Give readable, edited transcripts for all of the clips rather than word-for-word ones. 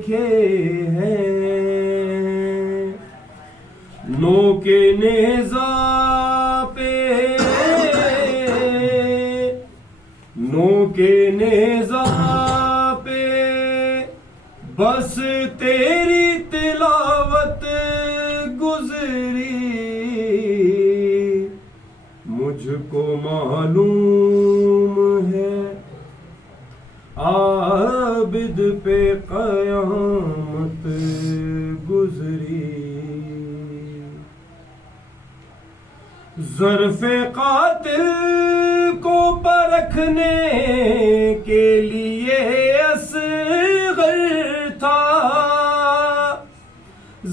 دیکھے ہیں، نو کے نیزہ پہ، نو کے نیزہ پہ بس تیری تلاوت گزری، مجھ کو معلوم ہے عابد پہ قیامت گزری۔ ظرف قاتل کو پرکھنے کے لیے اصغر تھا،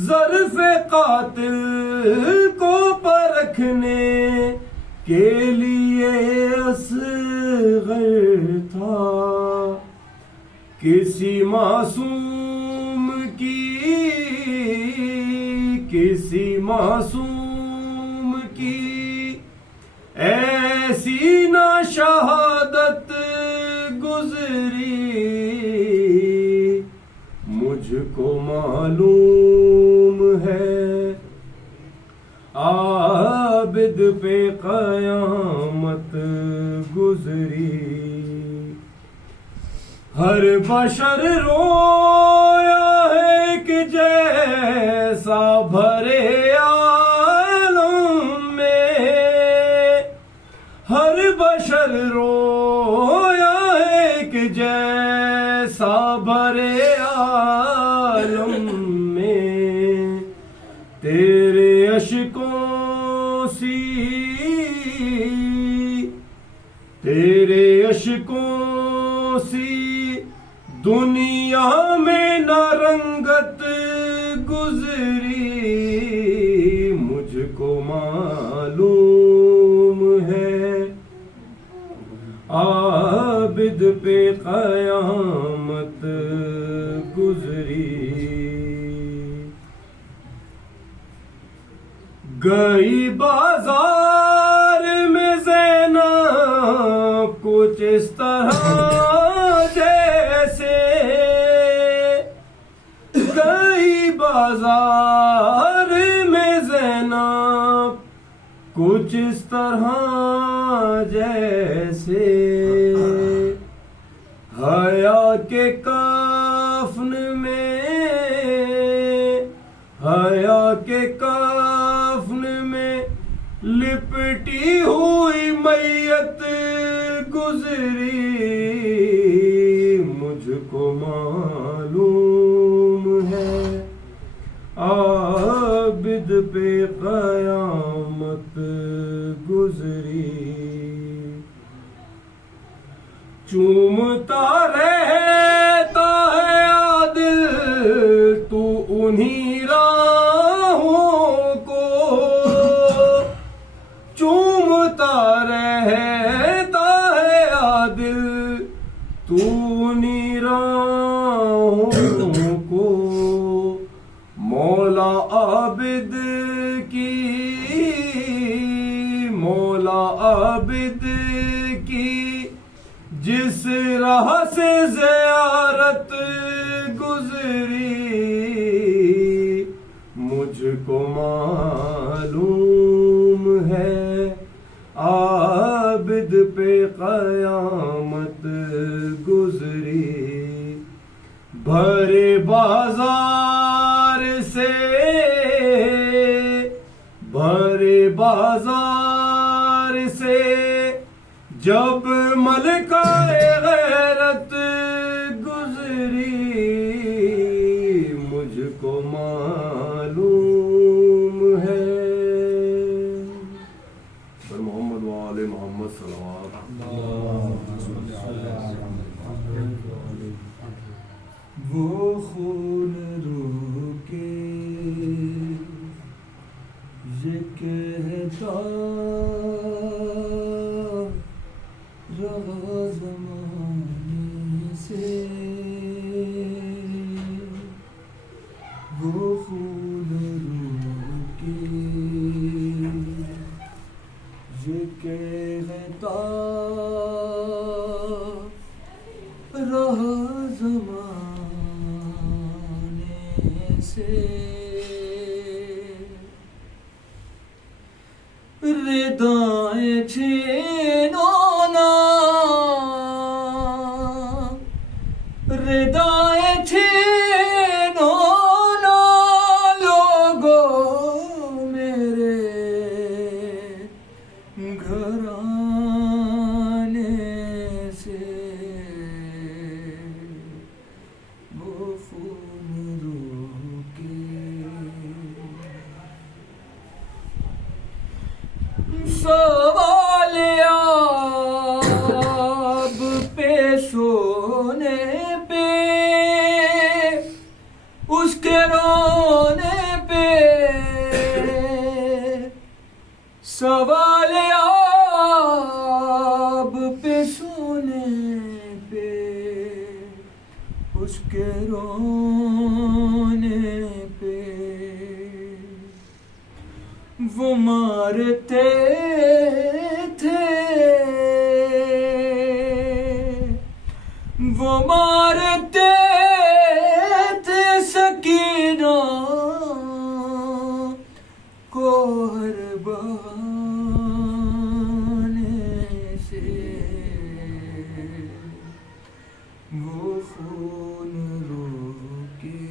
ظرف قاتل کو پرکھنے کے لیے اصغر تھا، کسی معصوم کی ایسی نہ شہادت گزری، مجھ کو معلوم ہے عابد پہ قیامت گزری۔ ہر بشر رویا ہے کہ جیسا بھرے عالم میں، ہر بشر رویا ہے کہ جیسا بھرے عالم میں، تیرے اشکوں سی دنیا میں نہ رنگت گزری، مجھ کو معلوم ہے عابد پہ قیامت گزری۔ گئی بازار میں زینب کچھ اس طرح جیسے، گئی بازار میں زینب کچھ اس طرح جیسے، حیا کے کفن میں، حیا کے کفن میں لپٹی ہوئی میت گزری، مجھ کو معلوم ہے عابد پہ قیامت گزری۔ چومتا رہتا ہے عادل تو انہی راہوں کو، چومتا رہتا ہے عادل تو انہی راہوں کو، مولا عابد کی جس راہ سے زیارت گزری، مجھ کو معلوم ہے عابد پہ قیامت گزری۔ بھرے بازار سے جب ملکہ غیرت گزری، مجھ کو معلوم ہے۔ پر محمد و آل محمد صلوات وہ خون روکے یہ کہتا رہا زمانے سے، وہ خون روکے یہ کہتا رہا زمانے سے ردائیں چھینو نا ردائیں چھینو نا لوگوں میرے گھرانے سے وہ خون روکے سوال آب پہ سونے پہ اس کے رونے پہ سوال آب پہ سونے پہ اس کے رونے پہ وہ مارتے تھے وہ مارتے تھے سکینہ کو ہر بہانے سے وہ خون روکے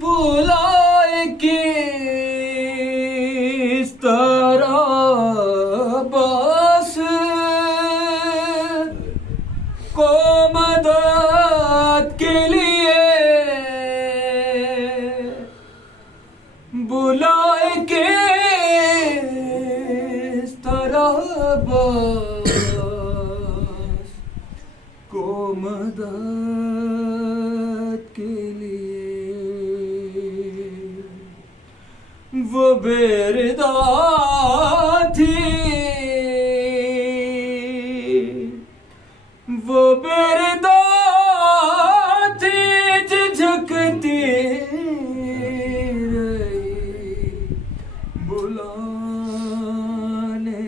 بلائے کس طرح بس کو مدد کے لیے بلائے کس طرح بس کو مدد کے لیے وہ بیردہ تھی وہ بیردہ تھی جھجکتی رہی بلانے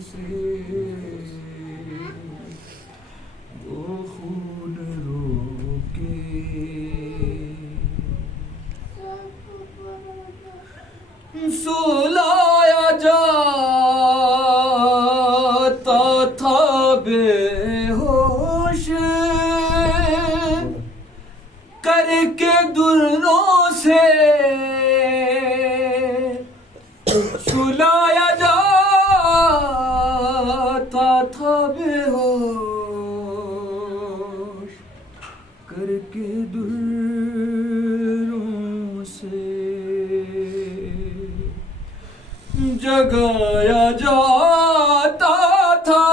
سے وہ خون روکے سلایا جاتا تھا بے ہوش کر کے دروں سے سلایا جاتا تھا بے ہوش کر کے دروں سے جگایا جاتا تھا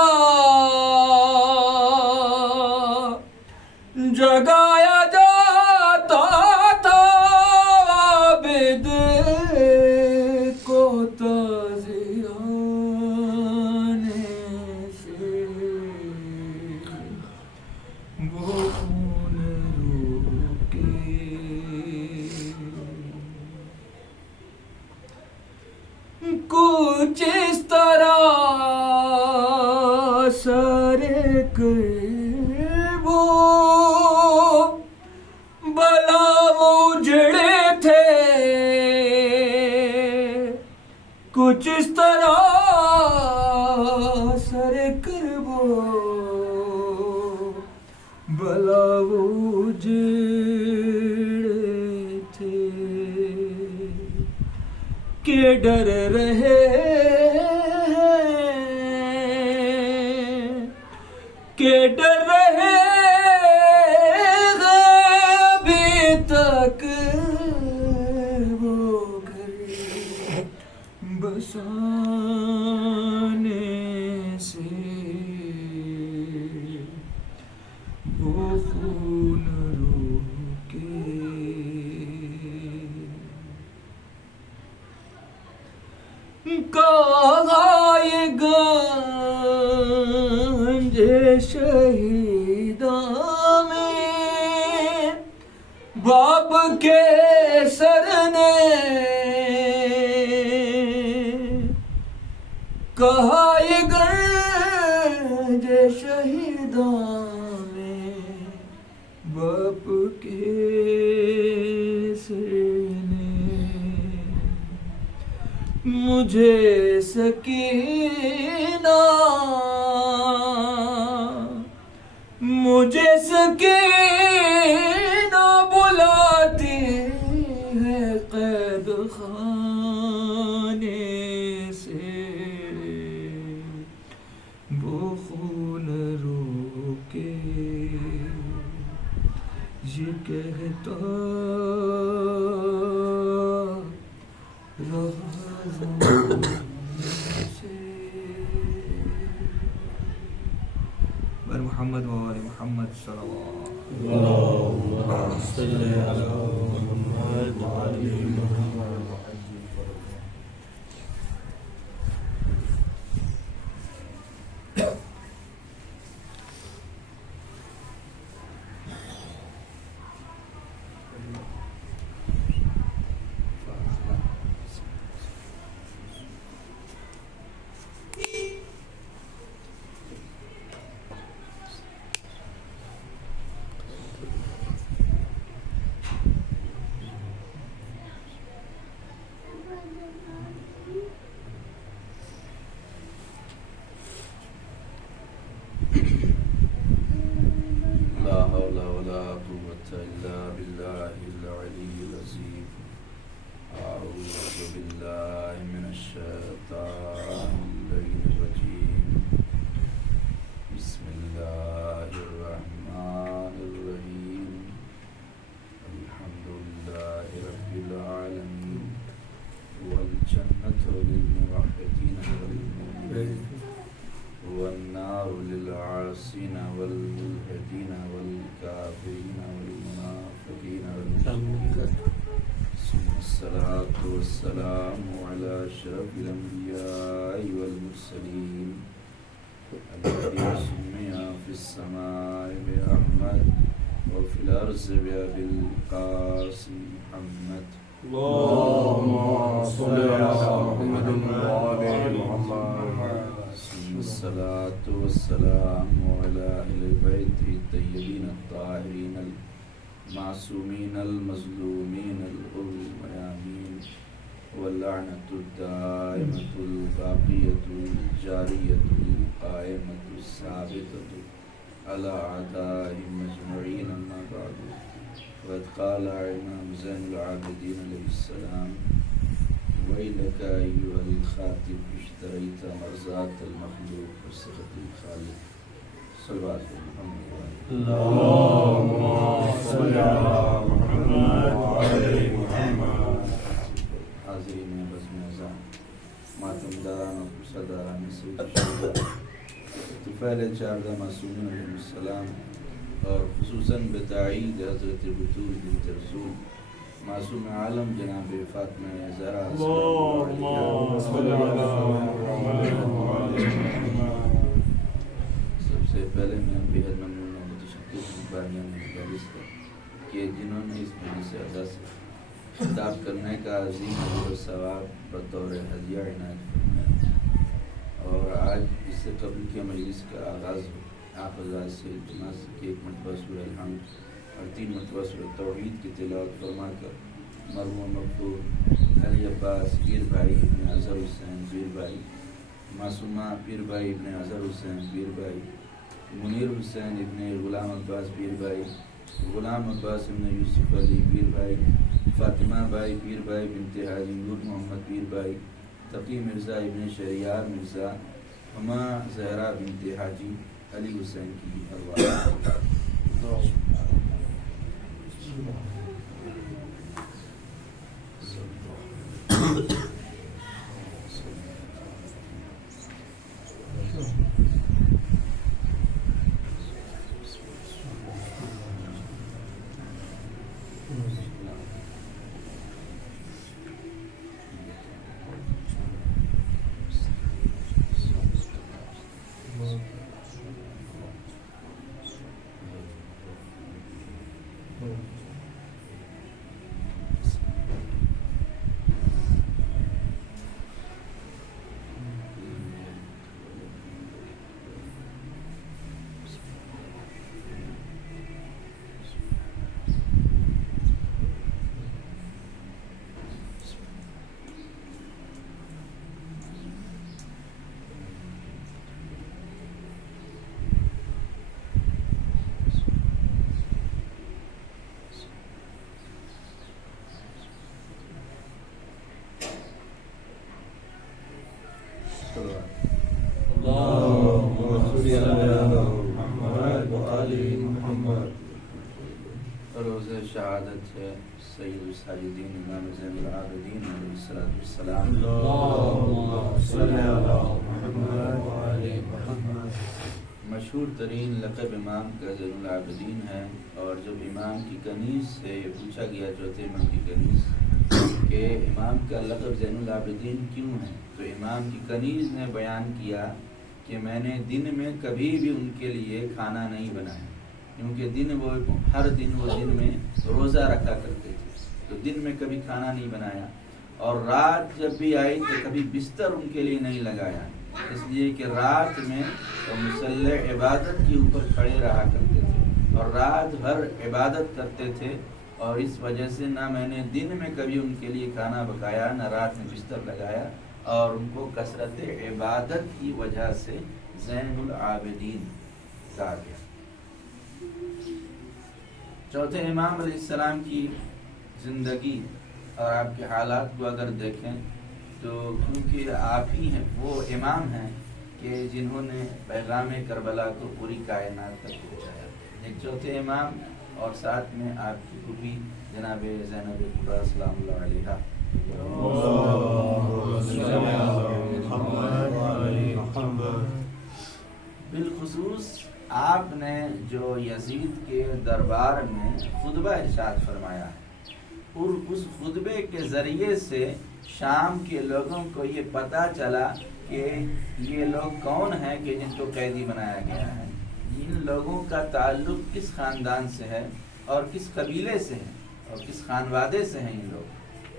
جگایا جاتا تھا عابد کو تعزیانے سے وہ خون روکے کچھ اس طرح سر وہ بلا وہ اجڑے تھے کچھ اس طرح سر وہ بلا وہ اجڑے تھے کہ ڈر رہے کہ ڈر رہے ابھی تک وہ گھر بسانے سے وہ خون روکے کہاں یہ گنج شہیداں میں باب کے سر نے کہاں یہ گنج شہیداں باپ کے سر نے مجھے سکینہ بلاتی ہے قید خانے سے وہ خون رو کے یہ کہتا محمد وآل محمد صلی اللہ صل على محمد وعلى محمد. لا حول ولا قوة إلا بالله العلي العظيم. أعوذ بالله من الشيطان الرجيم. بسم الله الرحمن الرحيم. الحمد لله رب العالمين. والجنة للموحدين والمؤمنين والنار للعاصين والملحدين والكافرين والمنافقين والمشركين. ثم الصلاة والسلام على أشرف الأنبياء والمرسلين الذي سمي في السماء بأحمد وفي الأرض بأبي القاسم محمد. اللهم صل على محمد وعلى محمد. الصلاة والسلام على أهل البيت الطيبين الطاهرين المعصومين المظلومين الغر الميامين واللعنة الدائمة الباقية الجارية القائمة الثابتة على أعدائهم أجمعين. أما بعد فقد قال إمام زين العابدين عليه السلام: ويلك أيها الخاتم اشتريت مرضات المخلوق وسخط الخالق. صلوات محمد. اللهم صل على محمد وعلى محمد. حاضرین بزم اعظم، ماتمداران و صداران سید شہداء، طفیل چاردہ معصومین علیہ السلام، اور خصوصاً بتعید حضرت بطول بنت رسول معصوم عالم جناب فاطمہ زہرا اللهم صل على محمد وعلى محمد. سب سے پہلے میں بےحد ممنون و متشکر ہوں بانیان مجالس کا کہ جنہوں نے اس مجلس اعزا سے خطاب کرنے کا عظیم اجر و ثواب بطور ہدیہ عنایت فرمایا. اور آج اس سے قبل کے مجلس کا آغاز ہو آپ حضرات سے التماس کہ ایک مرتبہ سورہ الحمد اور 3 مرتبہ سورہ توحید کی تلاوت فرما کر مرحوم مغفور علی عباس پیر بھائی ابن اظہر حسین پیر بھائی، معصومہ پیر بھائی ابن اظہر حسین پیر بھائی، منیر حسین ابن غلام عباس پیر بھائی، غلام عباس ابن یوسف علی پیر بھائی، فاطمہ بھائی پیر بھائی بنت حاجی نور محمد پیر بھائی، تقی مرزا ابن شہریار مرزا، ہما زہرا بنت حاجی علی حسین کی ارواح. محمد وآل محمد. روز شہادت ہے سید الساجدین امام زین العابدین علیہ الصلوۃ والسلام. اللهم صل علی محمد وآل محمد. مشہور ترین لقب امام کا زین العابدین ہے، اور جب امام کی کنیز سے پوچھا گیا چوتھے امام کی کنیز کہ امام کا لقب زین العابدین کیوں ہے، تو امام کی کنیز نے بیان کیا کہ میں نے دن میں کبھی بھی ان کے لیے کھانا نہیں بنایا، کیونکہ ہر دن وہ دن میں روزہ رکھا کرتے تھے، تو دن میں کبھی کھانا نہیں بنایا، اور رات جب بھی آئی تو کبھی بستر ان کے لیے نہیں لگایا، اس لیے کہ رات میں مصلی عبادت کے اوپر کھڑے رہا کرتے تھے اور رات بھر عبادت کرتے تھے، اور اس وجہ سے نہ میں نے دن میں کبھی ان کے لیے کھانا پکایا نہ رات میں بستر لگایا، اور ان کو کثرت عبادت کی وجہ سے زین العابدین کہا گیا. چوتھے امام علیہ السلام کی زندگی اور آپ کے حالات کو اگر دیکھیں تو کیونکہ آپ ہی ہیں، وہ امام ہیں کہ جنہوں نے پیغام کربلا کو پوری کائنات تک پہنچایا. ایک چوتھے امام اور ساتھ میں آپ کی پھوپھی جناب زینب کبریٰ سلام اللہ علیہا. بالخصوص آپ نے جو یزید کے دربار میں خطبہ ارشاد فرمایا ہے، اور اس خطبے کے ذریعے سے شام کے لوگوں کو یہ پتہ چلا کہ یہ لوگ کون ہیں کہ جن کو قیدی بنایا گیا ہے، ان لوگوں کا تعلق کس خاندان سے ہے اور کس قبیلے سے ہے اور کس خانوادے سے ہیں یہ لوگ.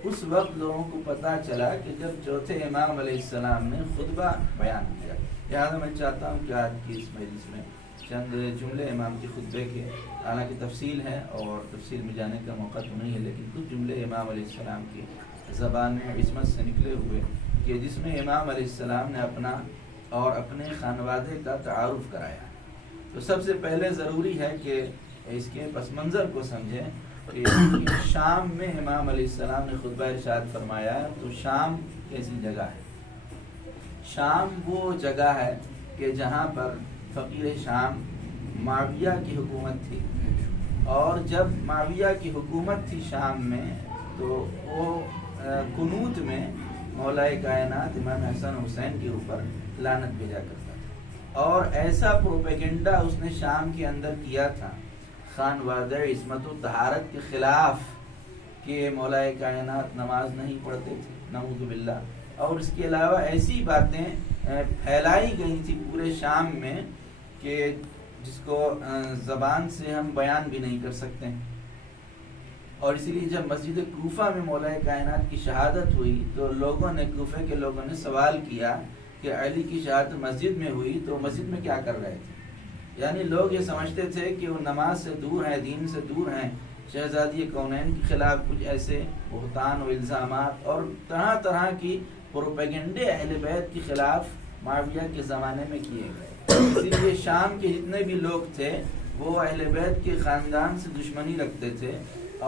اس وقت لوگوں کو پتہ چلا کہ جب چوتھے امام علیہ السلام نے خطبہ بیان کیا. لہٰذا میں چاہتا ہوں کہ آج کی اس مجلس میں چند جملے امام کے خطبے کے، حالانکہ تفصیل ہے اور تفصیل میں جانے کا موقع تو نہیں ہے، لیکن کچھ جملے امام علیہ السلام کی زبان عصمت سے نکلے ہوئے کہ جس میں امام علیہ السلام نے اپنا اور اپنے خانوادے کا تعارف کرایا. تو سب سے پہلے ضروری ہے کہ اس کے پس منظر کو سمجھیں کہ شام میں امام علیہ السلام نے خطبہ ارشاد فرمایا. تو شام کیسی جگہ ہے؟ شام وہ جگہ ہے کہ جہاں پر فقیر شام معاویہ کی حکومت تھی، اور جب معاویہ کی حکومت تھی شام میں تو وہ قنوت میں مولا کائنات امام حسن حسین کے اوپر لعنت بھیجا کرتا تھا، اور ایسا پروپیگنڈا اس نے شام کے اندر کیا تھا خانوادہ عصمت و طہارت کے خلاف کہ مولا کائنات نماز نہیں پڑھتے تھے نعوذ باللہ، اور اس کے علاوہ ایسی باتیں پھیلائی گئی تھی پورے شام میں کہ جس کو زبان سے ہم بیان بھی نہیں کر سکتے. اور اسی لیے جب مسجد کوفہ میں مولا کائنات کی شہادت ہوئی تو لوگوں نے، کوفہ کے لوگوں نے سوال کیا کہ علی کی شہادت مسجد میں ہوئی تو مسجد میں کیا کر رہے تھے. یعنی لوگ یہ سمجھتے تھے کہ وہ نماز سے دور ہیں، دین سے دور ہیں، شہزادی کونین کے خلاف کچھ ایسے بہتان و الزامات اور طرح طرح کی پروپیگنڈے اہل بیت کے خلاف معاویہ کے زمانے میں کیے گئے. اسی لیے شام کے جتنے بھی لوگ تھے وہ اہل بیت کے خاندان سے دشمنی رکھتے تھے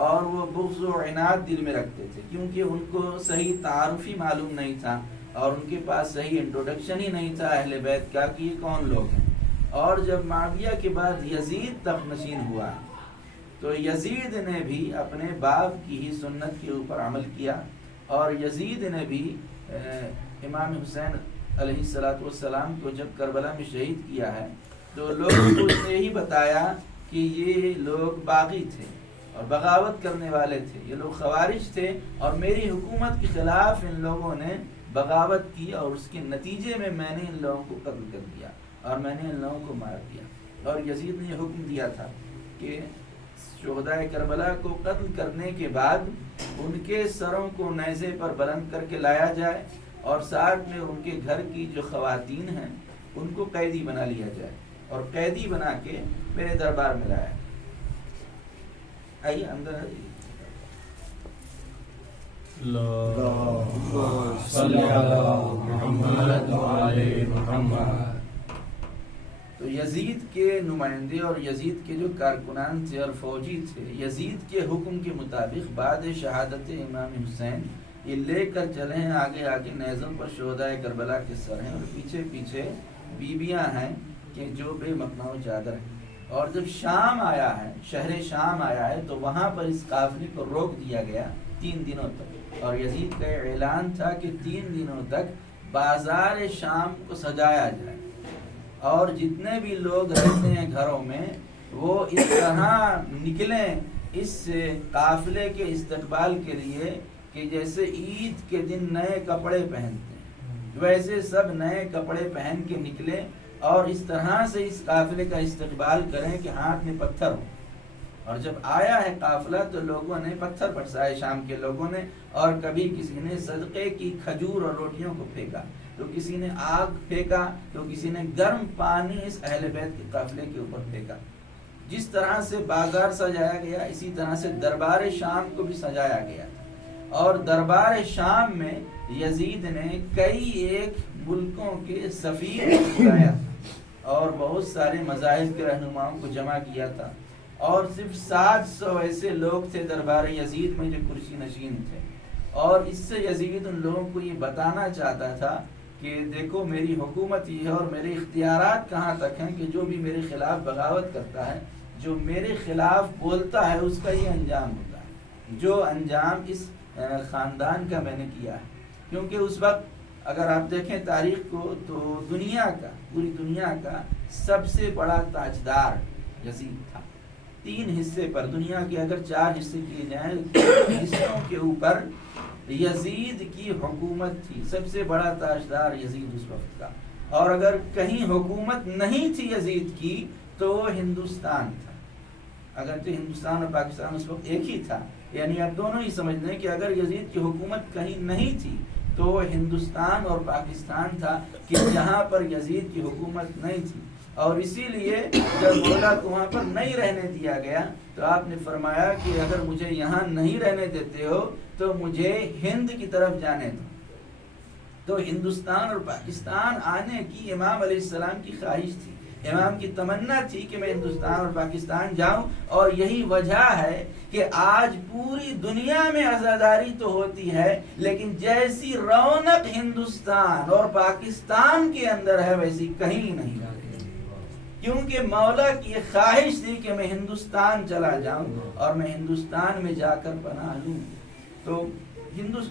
اور وہ بغض و عناد دل میں رکھتے تھے، کیونکہ ان کو صحیح تعارف ہی معلوم نہیں تھا اور ان کے پاس صحیح انٹروڈکشن ہی نہیں تھا اہل بیت کا کہ یہ کون لوگ ہیں. اور جب معاویہ کے بعد یزید تخت نشین ہوا تو یزید نے بھی اپنے باپ کی ہی سنت کے اوپر عمل کیا، اور یزید نے بھی امام حسین علیہ السلام کو جب کربلا میں شہید کیا ہے تو لوگوں کو اس نے یہی بتایا کہ یہ لوگ باغی تھے اور بغاوت کرنے والے تھے، یہ لوگ خوارج تھے، اور میری حکومت کے خلاف ان لوگوں نے بغاوت کی، اور اس کے نتیجے میں میں نے ان لوگوں کو قتل کر دیا اور میں نے ان لوگوں کو مار دیا. اور یزید نے یہ حکم دیا تھا کہ شہدائے کربلا کو قتل کرنے کے بعد ان کے سروں کو نیزے پر بلند کر کے لایا جائے، اور ساتھ میں ان کے گھر کی جو خواتین ہیں ان کو قیدی بنا لیا جائے، اور قیدی بنا کے میرے دربار میں لایا. آئیے اندر آئیے. اللہم صلی علی محمد وعلی محمد. تو یزید کے نمائندے اور یزید کے جو کارکنان تھے اور فوجی تھے، یزید کے حکم کے مطابق بعد شہادت امام حسین یہ لے کر چلے ہیں آگے آگے نیزوں پر شہدائے کربلا کے سر ہیں، اور پیچھے پیچھے بیویاں ہیں کہ جو بے مقنع و چادر ہے. اور جب شام آیا ہے، شہر شام آیا ہے، تو وہاں پر اس قافلے کو روک دیا گیا 3 دنوں تک. اور یزید کا اعلان تھا کہ 3 دنوں تک بازار شام کو سجایا جائے، اور جتنے بھی لوگ رہتے ہیں گھروں میں وہ اس طرح نکلیں اس قافلے کے استقبال کے لیے کہ جیسے عید کے دن نئے کپڑے پہنتے ہیں ویسے سب نئے کپڑے پہن کے نکلیں، اور اس طرح سے اس قافلے کا استقبال کریں کہ ہاتھ میں پتھر ہو. اور جب آیا ہے قافلہ تو لوگوں نے پتھر برسائے، شام کے لوگوں نے، اور کبھی کسی نے صدقے کی کھجور اور روٹیوں کو پھینکا، تو کسی نے آگ پھینکا، تو کسی نے گرم پانی اس اہل بیت کے قافلے کے اوپر پھینکا. جس طرح سے بازار سجایا گیا اسی طرح سے دربار شام کو بھی سجایا گیا. اور دربار شام میں یزید نے کئی ایک ملکوں کے سفیر بلایا اور بہت سارے مذاہب کے رہنماؤں کو جمع کیا تھا، اور صرف 700 ایسے لوگ تھے دربار یزید میں جو کرسی نشین تھے. اور اس سے یزید ان لوگوں کو یہ بتانا چاہتا تھا کہ دیکھو میری حکومت یہ ہے اور میرے اختیارات کہاں تک ہیں کہ جو بھی میرے خلاف بغاوت کرتا ہے، جو میرے خلاف بولتا ہے، اس کا یہ انجام ہوتا ہے جو انجام اس خاندان کا میں نے کیا ہے. کیونکہ اس وقت اگر آپ دیکھیں تاریخ کو تو دنیا کا، پوری دنیا کا سب سے بڑا تاجدار یزید تھا. 3 حصے پر، دنیا کے اگر 4 حصے کیے جائیں، 3 حصوں کے اوپر یزید کی حکومت تھی. سب سے بڑا تاجدار یزید اس وقت کا. اور اگر کہیں حکومت نہیں تھی یزید کی تو وہ ہندوستان تھا. اگرچہ ہندوستان اور پاکستان اس وقت ایک ہی تھا، یعنی آپ دونوں ہی سمجھ لیں کہ اگر یزید کی حکومت کہیں نہیں تھی تو وہ ہندوستان اور پاکستان تھا کہ جہاں پر یزید کی حکومت نہیں تھی. اور اسی لیے جب مولا کو وہاں پر نہیں رہنے دیا گیا تو آپ نے فرمایا کہ اگر مجھے یہاں نہیں رہنے دیتے ہو تو مجھے ہند کی طرف جانے دو. تو ہندوستان اور پاکستان آنے کی امام علیہ السلام کی خواہش تھی، امام کی تمنا تھی کہ میں ہندوستان اور پاکستان جاؤں. اور یہی وجہ ہے کہ آج پوری دنیا میں عزاداری تو ہوتی ہے، لیکن جیسی رونق ہندوستان اور پاکستان کے اندر ہے ویسی کہیں نہیں. کیونکہ مولا کی خواہش تھی کہ میں ہندوستان چلا جاؤں اور میں ہندوستان میں جا کر پناہ لوں. تو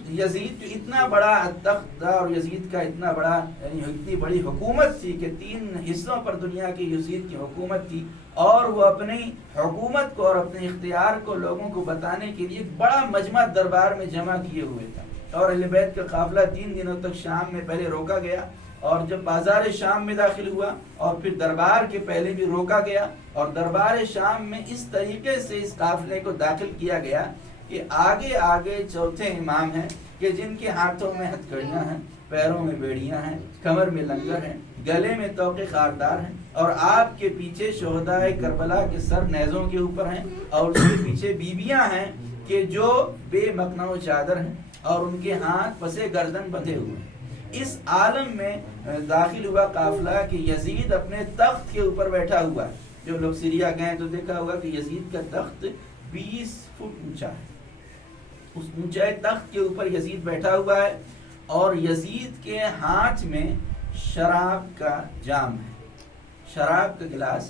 یزید جو اتنا بڑا تخت تھا اور یزید کا اتنا بڑا، یعنی اتنی بڑی حکومت تھی کہ 3 حصوں پر دنیا کی یزید کی حکومت تھی، اور وہ اپنی حکومت کو اور اپنے اختیار کو لوگوں کو بتانے کے لیے ایک بڑا مجمع دربار میں جمع کیے ہوئے تھا. اور اہل بیت کا قافلہ 3 دنوں تک شام میں پہلے روکا گیا، اور جب بازار شام میں داخل ہوا اور پھر دربار کے پہلے بھی روکا گیا، اور دربار شام میں اس طریقے سے اس قافلے کو داخل کیا گیا کہ آگے آگے چوتھے امام ہیں کہ جن کے ہاتھوں میں ہتھکڑیاں ہیں، پیروں میں بیڑیاں ہیں، کمر میں لنگر ہیں، گلے میں توقے خاردار ہیں، اور آپ کے پیچھے شہدائے کربلا کے سر نیزوں کے اوپر ہیں، اور اس کے پیچھے بیویاں ہیں کہ جو بے مقنع و چادر ہیں اور ان کے ہاتھ پسے گردن بندھے ہوئے ہیں. اس عالم میں داخل ہوا قافلہ کہ یزید اپنے تخت کے اوپر بیٹھا ہوا ہے. جو لوگ سیریا گئے تو دیکھا ہوگا کہ یزید کا تخت 20 فٹ اونچا ہے. اس اونچے تخت کے اوپر یزید بیٹھا ہوا ہے، اور یزید کے ہاتھ میں شراب کا جام ہے، شراب کا گلاس.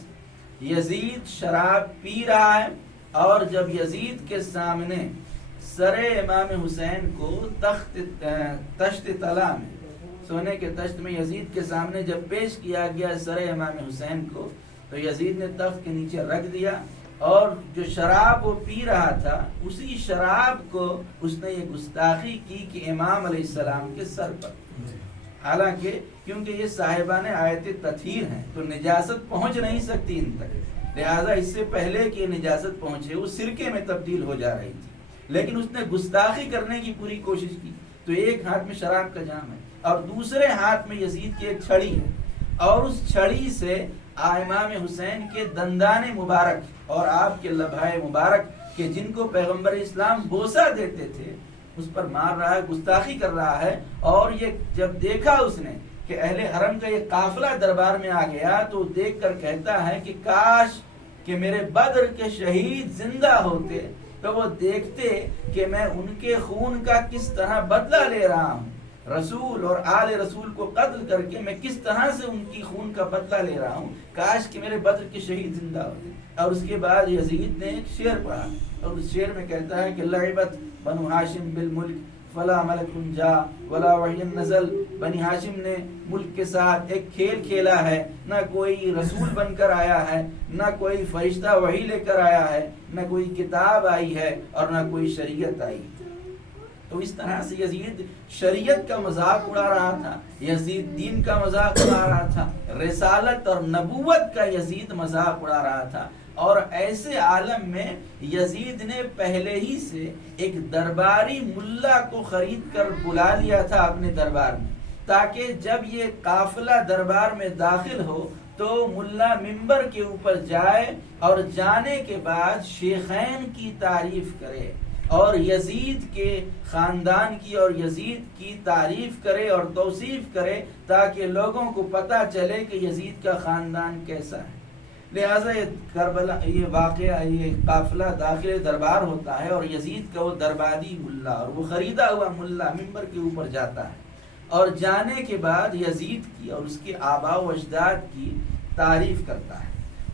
یزید شراب پی رہا ہے، اور جب یزید کے سامنے سر امام حسین کو تشت طلا میں، سونے کے تشت میں یزید کے سامنے جب پیش کیا گیا سر امام حسین کو، تو یزید نے تخت کے نیچے رکھ دیا، اور جو شراب وہ پی رہا تھا اسی شراب کو اس نے یہ گستاخی کی کہ امام علیہ السلام کے سر پر. حالانکہ کیونکہ یہ صاحبان آیت تطہیر ہیں تو نجاست پہنچ نہیں سکتی ان تک، لہذا اس سے پہلے کہ نجاست پہنچے وہ سرکے میں تبدیل ہو جا رہی تھی، لیکن اس نے گستاخی کرنے کی پوری کوشش کی. تو ایک ہاتھ میں شراب کا جام ہے اور دوسرے ہاتھ میں یزید کی ایک چھڑی ہے، اور اس چھڑی سے امام حسین کے دندان مبارک اور آپ کے لبھائے مبارک کہ جن کو پیغمبر اسلام بوسہ دیتے تھے اس پر مار رہا ہے، گستاخی کر رہا ہے. اور یہ جب دیکھا اس نے کہ اہل حرم کا یہ قافلہ دربار میں آ گیا تو دیکھ کر کہتا ہے کہ کاش کہ میرے بدر کے شہید زندہ ہوتے تو وہ دیکھتے کہ میں ان کے خون کا کس طرح بدلہ لے رہا ہوں. رسول اور آل رسول کو قتل کر کے میں کس طرح سے ان کی خون کا بدلہ لے رہا ہوں، کاش کہ میرے بدر کے شہید زندہ ہوتے۔ اور اس کے بعد یزید نے ایک شعر پڑھا اور اس شعر میں کہتا ہے کہ لعبت بنو ہاشم بالملک فلا ملک جا ولا وحی نزل، بنی ہاشم نے ملک کے ساتھ ایک کھیل کھیلا ہے، نہ کوئی رسول بن کر آیا ہے، نہ کوئی فرشتہ وحی لے کر آیا ہے، نہ کوئی کتاب آئی ہے اور نہ کوئی شریعت آئی۔ تو اس طرح سے یزید شریعت کا مذاق اڑا رہا تھا، یزید دین کا مذاق اڑا رہا تھا، رسالت اور نبوت کا یزید مذاق اڑا رہا تھا۔ اور ایسے عالم میں یزید نے پہلے ہی سے ایک درباری ملا کو خرید کر بلا لیا تھا اپنے دربار میں، تاکہ جب یہ قافلہ دربار میں داخل ہو تو ملا منبر کے اوپر جائے اور جانے کے بعد شیخین کی تعریف کرے اور یزید کے خاندان کی اور یزید کی تعریف کرے اور توصیف کرے، تاکہ لوگوں کو پتہ چلے کہ یزید کا خاندان کیسا ہے۔ لہٰذا یہ کربلا، یہ واقعہ، یہ قافلہ داخل دربار ہوتا ہے اور یزید کا وہ درباری ملا اور وہ خریدا ہوا ملا منبر کے اوپر جاتا ہے اور جانے کے بعد یزید کی اور اس کے آباء و اجداد کی تعریف کرتا ہے۔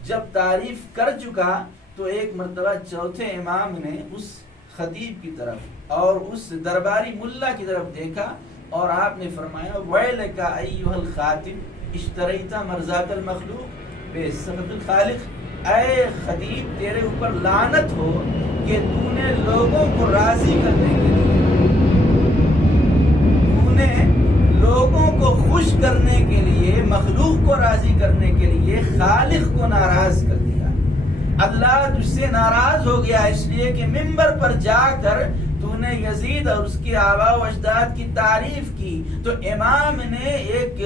جب تعریف کر چکا تو ایک مرتبہ چوتھے امام نے اس خطیب کی طرف اور اس درباری ملا کی طرف دیکھا اور آپ نے فرمایا ویلک ایھا الخاتم اشتریت مرضات المخلوق بے سخط الخالق، اے خطیب تیرے اوپر لعنت ہو کہ تو نے لوگوں کو راضی کرنے کے لیے، تو نے لوگوں کو خوش کرنے کے لیے، مخلوق کو راضی کرنے کے لیے خالق کو ناراض کر دیا۔ اللہ تجھ سے ناراض ہو گیا اس لیے کہ منبر پر جا کر تو نے یزید اور اس کے آباء و اجداد کی تعریف کی۔ تو امام نے ایک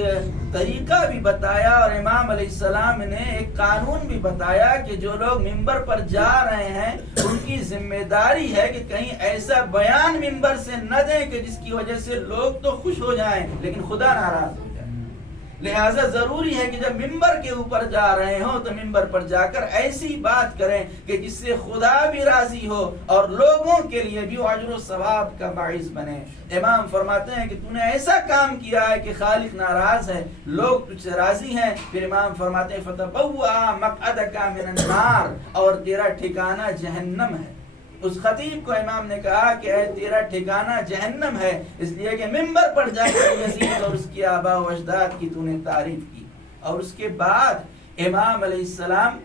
طریقہ بھی بتایا اور امام علیہ السلام نے ایک قانون بھی بتایا کہ جو لوگ منبر پر جا رہے ہیں ان کی ذمہ داری ہے کہ کہیں ایسا بیان منبر سے نہ دیں کہ جس کی وجہ سے لوگ تو خوش ہو جائیں لیکن خدا ناراض ہو جائے۔ لہٰذا ضروری ہے کہ جب منبر کے اوپر جا رہے ہوں تو منبر پر جا کر ایسی بات کریں کہ جس سے خدا بھی راضی ہو اور لوگوں کے لیے بھی اجر و ثواب کا باعث بنے۔ امام فرماتے ہیں کہ تو نے ایسا کام کیا ہے کہ خالق ناراض ہے، لوگ تجھ سے راضی ہیں۔ پھر امام فرماتے ہیں فتبوأ مقعدک من النار، اور تیرا ٹھکانہ جہنم ہے۔ اس خطیب کو امام نے کہا کہ اے تیرا ٹھکانہ جہنم ہے، اس لیے کہ منبر پر جا کر یزید اور اس کے آباء و اجداد کی تو نے تعریف کی۔ اور اس کے بعد امام علیہ السلام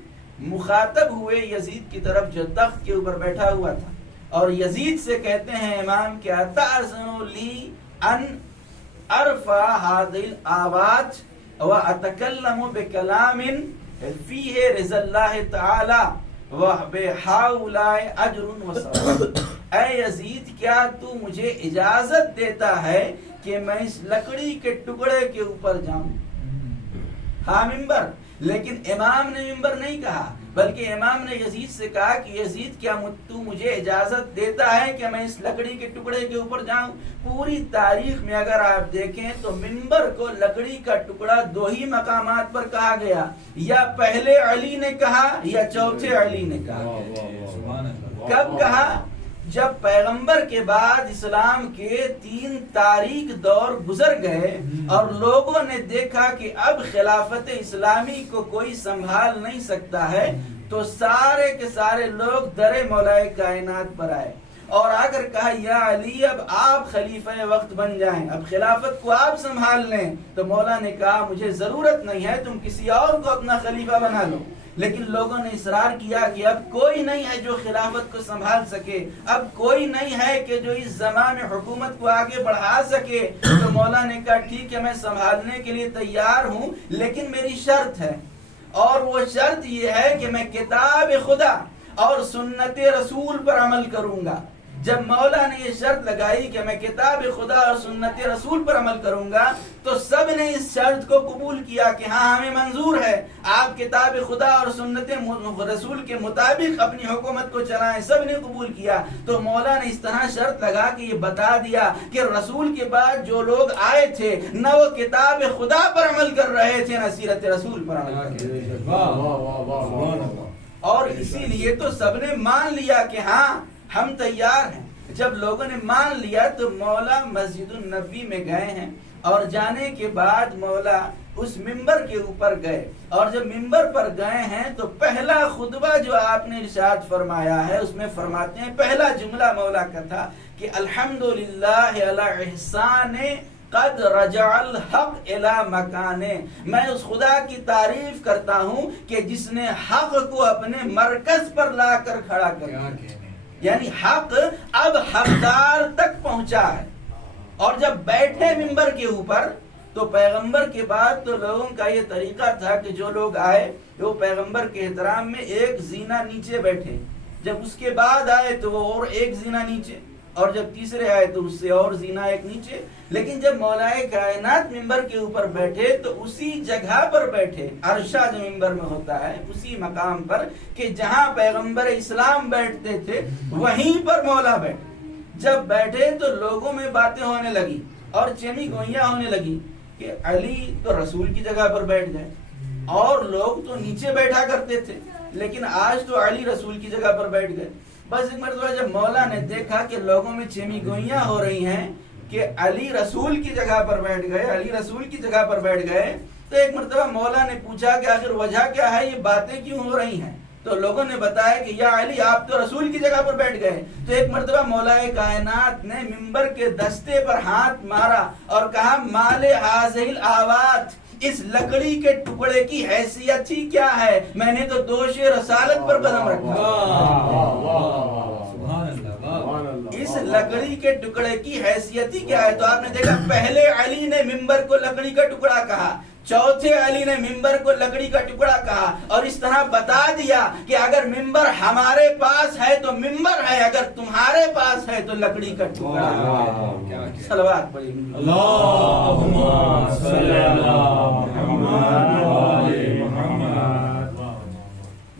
مخاطب ہوئے یزید کی طرف جو تخت کے اوپر بیٹھا ہوا تھا، اور یزید سے کہتے ہیں امام کہ اتأذن لی ان ارفع هذه الآوات واتکلم بکلام فیہ رضا اللہ تعالی وَبِحَوْلَائِ أَجْرٌ وَثَوَابٌ، اے یزید کیا تو مجھے اجازت دیتا ہے کہ میں اس لکڑی کے ٹکڑے کے اوپر جاؤں؟ ہاں منبر، لیکن امام نے منبر نہیں کہا، بلکہ امام نے یزید سے کہا کہ یزید کیا تو مجھے اجازت دیتا ہے کہ میں اس لکڑی کے ٹکڑے کے اوپر جاؤں؟ پوری تاریخ میں اگر آپ دیکھیں تو منبر کو لکڑی کا ٹکڑا دو ہی مقامات پر کہا گیا، یا پہلے علی نے کہا یا چوتھے علی نے کہا۔ کب کہا؟ جب پیغمبر کے بعد اسلام کے 3 تاریک دور گزر گئے اور لوگوں نے دیکھا کہ اب خلافت اسلامی کو کوئی سنبھال نہیں سکتا ہے، تو سارے کے سارے لوگ در مولا کائنات پر آئے اور آ کر کہا یا علی اب آپ خلیفہ وقت بن جائیں، اب خلافت کو آپ سنبھال لیں۔ تو مولا نے کہا مجھے ضرورت نہیں ہے، تم کسی اور کو اپنا خلیفہ بنا لو۔ لیکن لوگوں نے اصرار کیا کہ اب کوئی نہیں ہے جو خلافت کو سنبھال سکے، اب کوئی نہیں ہے کہ جو اس زمانے حکومت کو آگے بڑھا سکے۔ تو مولا نے کہا ٹھیک ہے میں سنبھالنے کے لیے تیار ہوں، لیکن میری شرط ہے، اور وہ شرط یہ ہے کہ میں کتاب خدا اور سنت رسول پر عمل کروں گا۔ جب مولا نے یہ شرط لگائی کہ میں کتاب خدا اور سنت رسول پر عمل کروں گا، تو سب نے اس شرط کو قبول کیا کہ ہاں ہمیں منظور ہے، آپ کتاب خدا اور سنت رسول کے مطابق اپنی حکومت کو چلائیں۔ سب نے قبول کیا۔ تو مولا نے اس طرح شرط لگا کہ یہ بتا دیا کہ رسول کے بعد جو لوگ آئے تھے نہ وہ کتاب خدا پر عمل کر رہے تھے نہ سیرت رسول پر عمل کر رہے تھے، اور اسی لیے تو سب نے مان لیا کہ ہاں ہم تیار ہیں۔ جب لوگوں نے مان لیا تو مولا مسجد النبی میں گئے ہیں، اور جانے کے بعد مولا اس ممبر کے اوپر گئے، اور جب ممبر پر گئے ہیں تو پہلا خطبہ جو آپ نے ارشاد فرمایا ہے اس میں فرماتے ہیں، پہلا جملہ مولا کا تھا کہ الحمدللہ علی احسان قد رجع الحق الی مکانے، میں اس خدا کی تعریف کرتا ہوں کہ جس نے حق کو اپنے مرکز پر لا کر کھڑا کر دیا، یعنی حق اب حقدار تک پہنچا ہے۔ اور جب بیٹھے ممبر کے اوپر تو پیغمبر کے بعد تو لوگوں کا یہ طریقہ تھا کہ جو لوگ آئے وہ پیغمبر کے احترام میں ایک زینہ نیچے بیٹھے، جب اس کے بعد آئے تو وہ اور ایک زینہ نیچے، اور جب تیسرے آئے تو اس سے اور زینہ ایک نیچے۔ لیکن جب مولا کائنات ممبر کے اوپر بیٹھے تو اسی جگہ پر بیٹھے، عرشہ جو ممبر میں ہوتا ہے اسی مقام پر کہ جہاں پیغمبر اسلام بیٹھتے تھے وہیں پر مولا بیٹھے۔ جب بیٹھے تو لوگوں میں باتیں ہونے لگی اور چمی گوئیاں ہونے لگی کہ علی تو رسول کی جگہ پر بیٹھ گئے، اور لوگ تو نیچے بیٹھا کرتے تھے لیکن آج تو علی رسول کی جگہ پر بیٹھ گئے۔ بس ایک مرتبہ جب مولا نے دیکھا کہ لوگوں میں چمی گوئیاں ہو رہی ہیں کہ علی رسول کی جگہ پر بیٹھ گئے، علی رسول کی جگہ پر بیٹھ گئے، تو ایک مرتبہ مولا نے پوچھا کہ آخر وجہ کیا ہے، یہ باتیں کیوں ہو رہی ہیں؟ تو لوگوں نے بتایا کہ یا علی آپ تو رسول کی جگہ پر بیٹھ گئے۔ تو ایک مرتبہ مولا کائنات نے ممبر کے دستے پر ہاتھ مارا اور کہا مال ہذہ الاوات، اس لکڑی کے ٹکڑے کی حیثیت ہی کیا ہے، میں نے تو دوش رسالت پر قدم رکھا۔ اس لکڑی کے ٹکڑے کی حیثیت ہی کیا ہے؟ تو آپ نے دیکھا پہلے علی نے ممبر کو لکڑی کا ٹکڑا کہا، چوتھے علی نے ممبر کو لکڑی کا ٹکڑا کہا، اور اس طرح بتا دیا کہ اگر ممبر ہمارے پاس ہے تو ممبر ہے، اگر تمہارے پاس ہے تو لکڑی کا ٹکڑا ہے۔ صلوات پڑھیں اللہم صلی علی محمد و آل محمد۔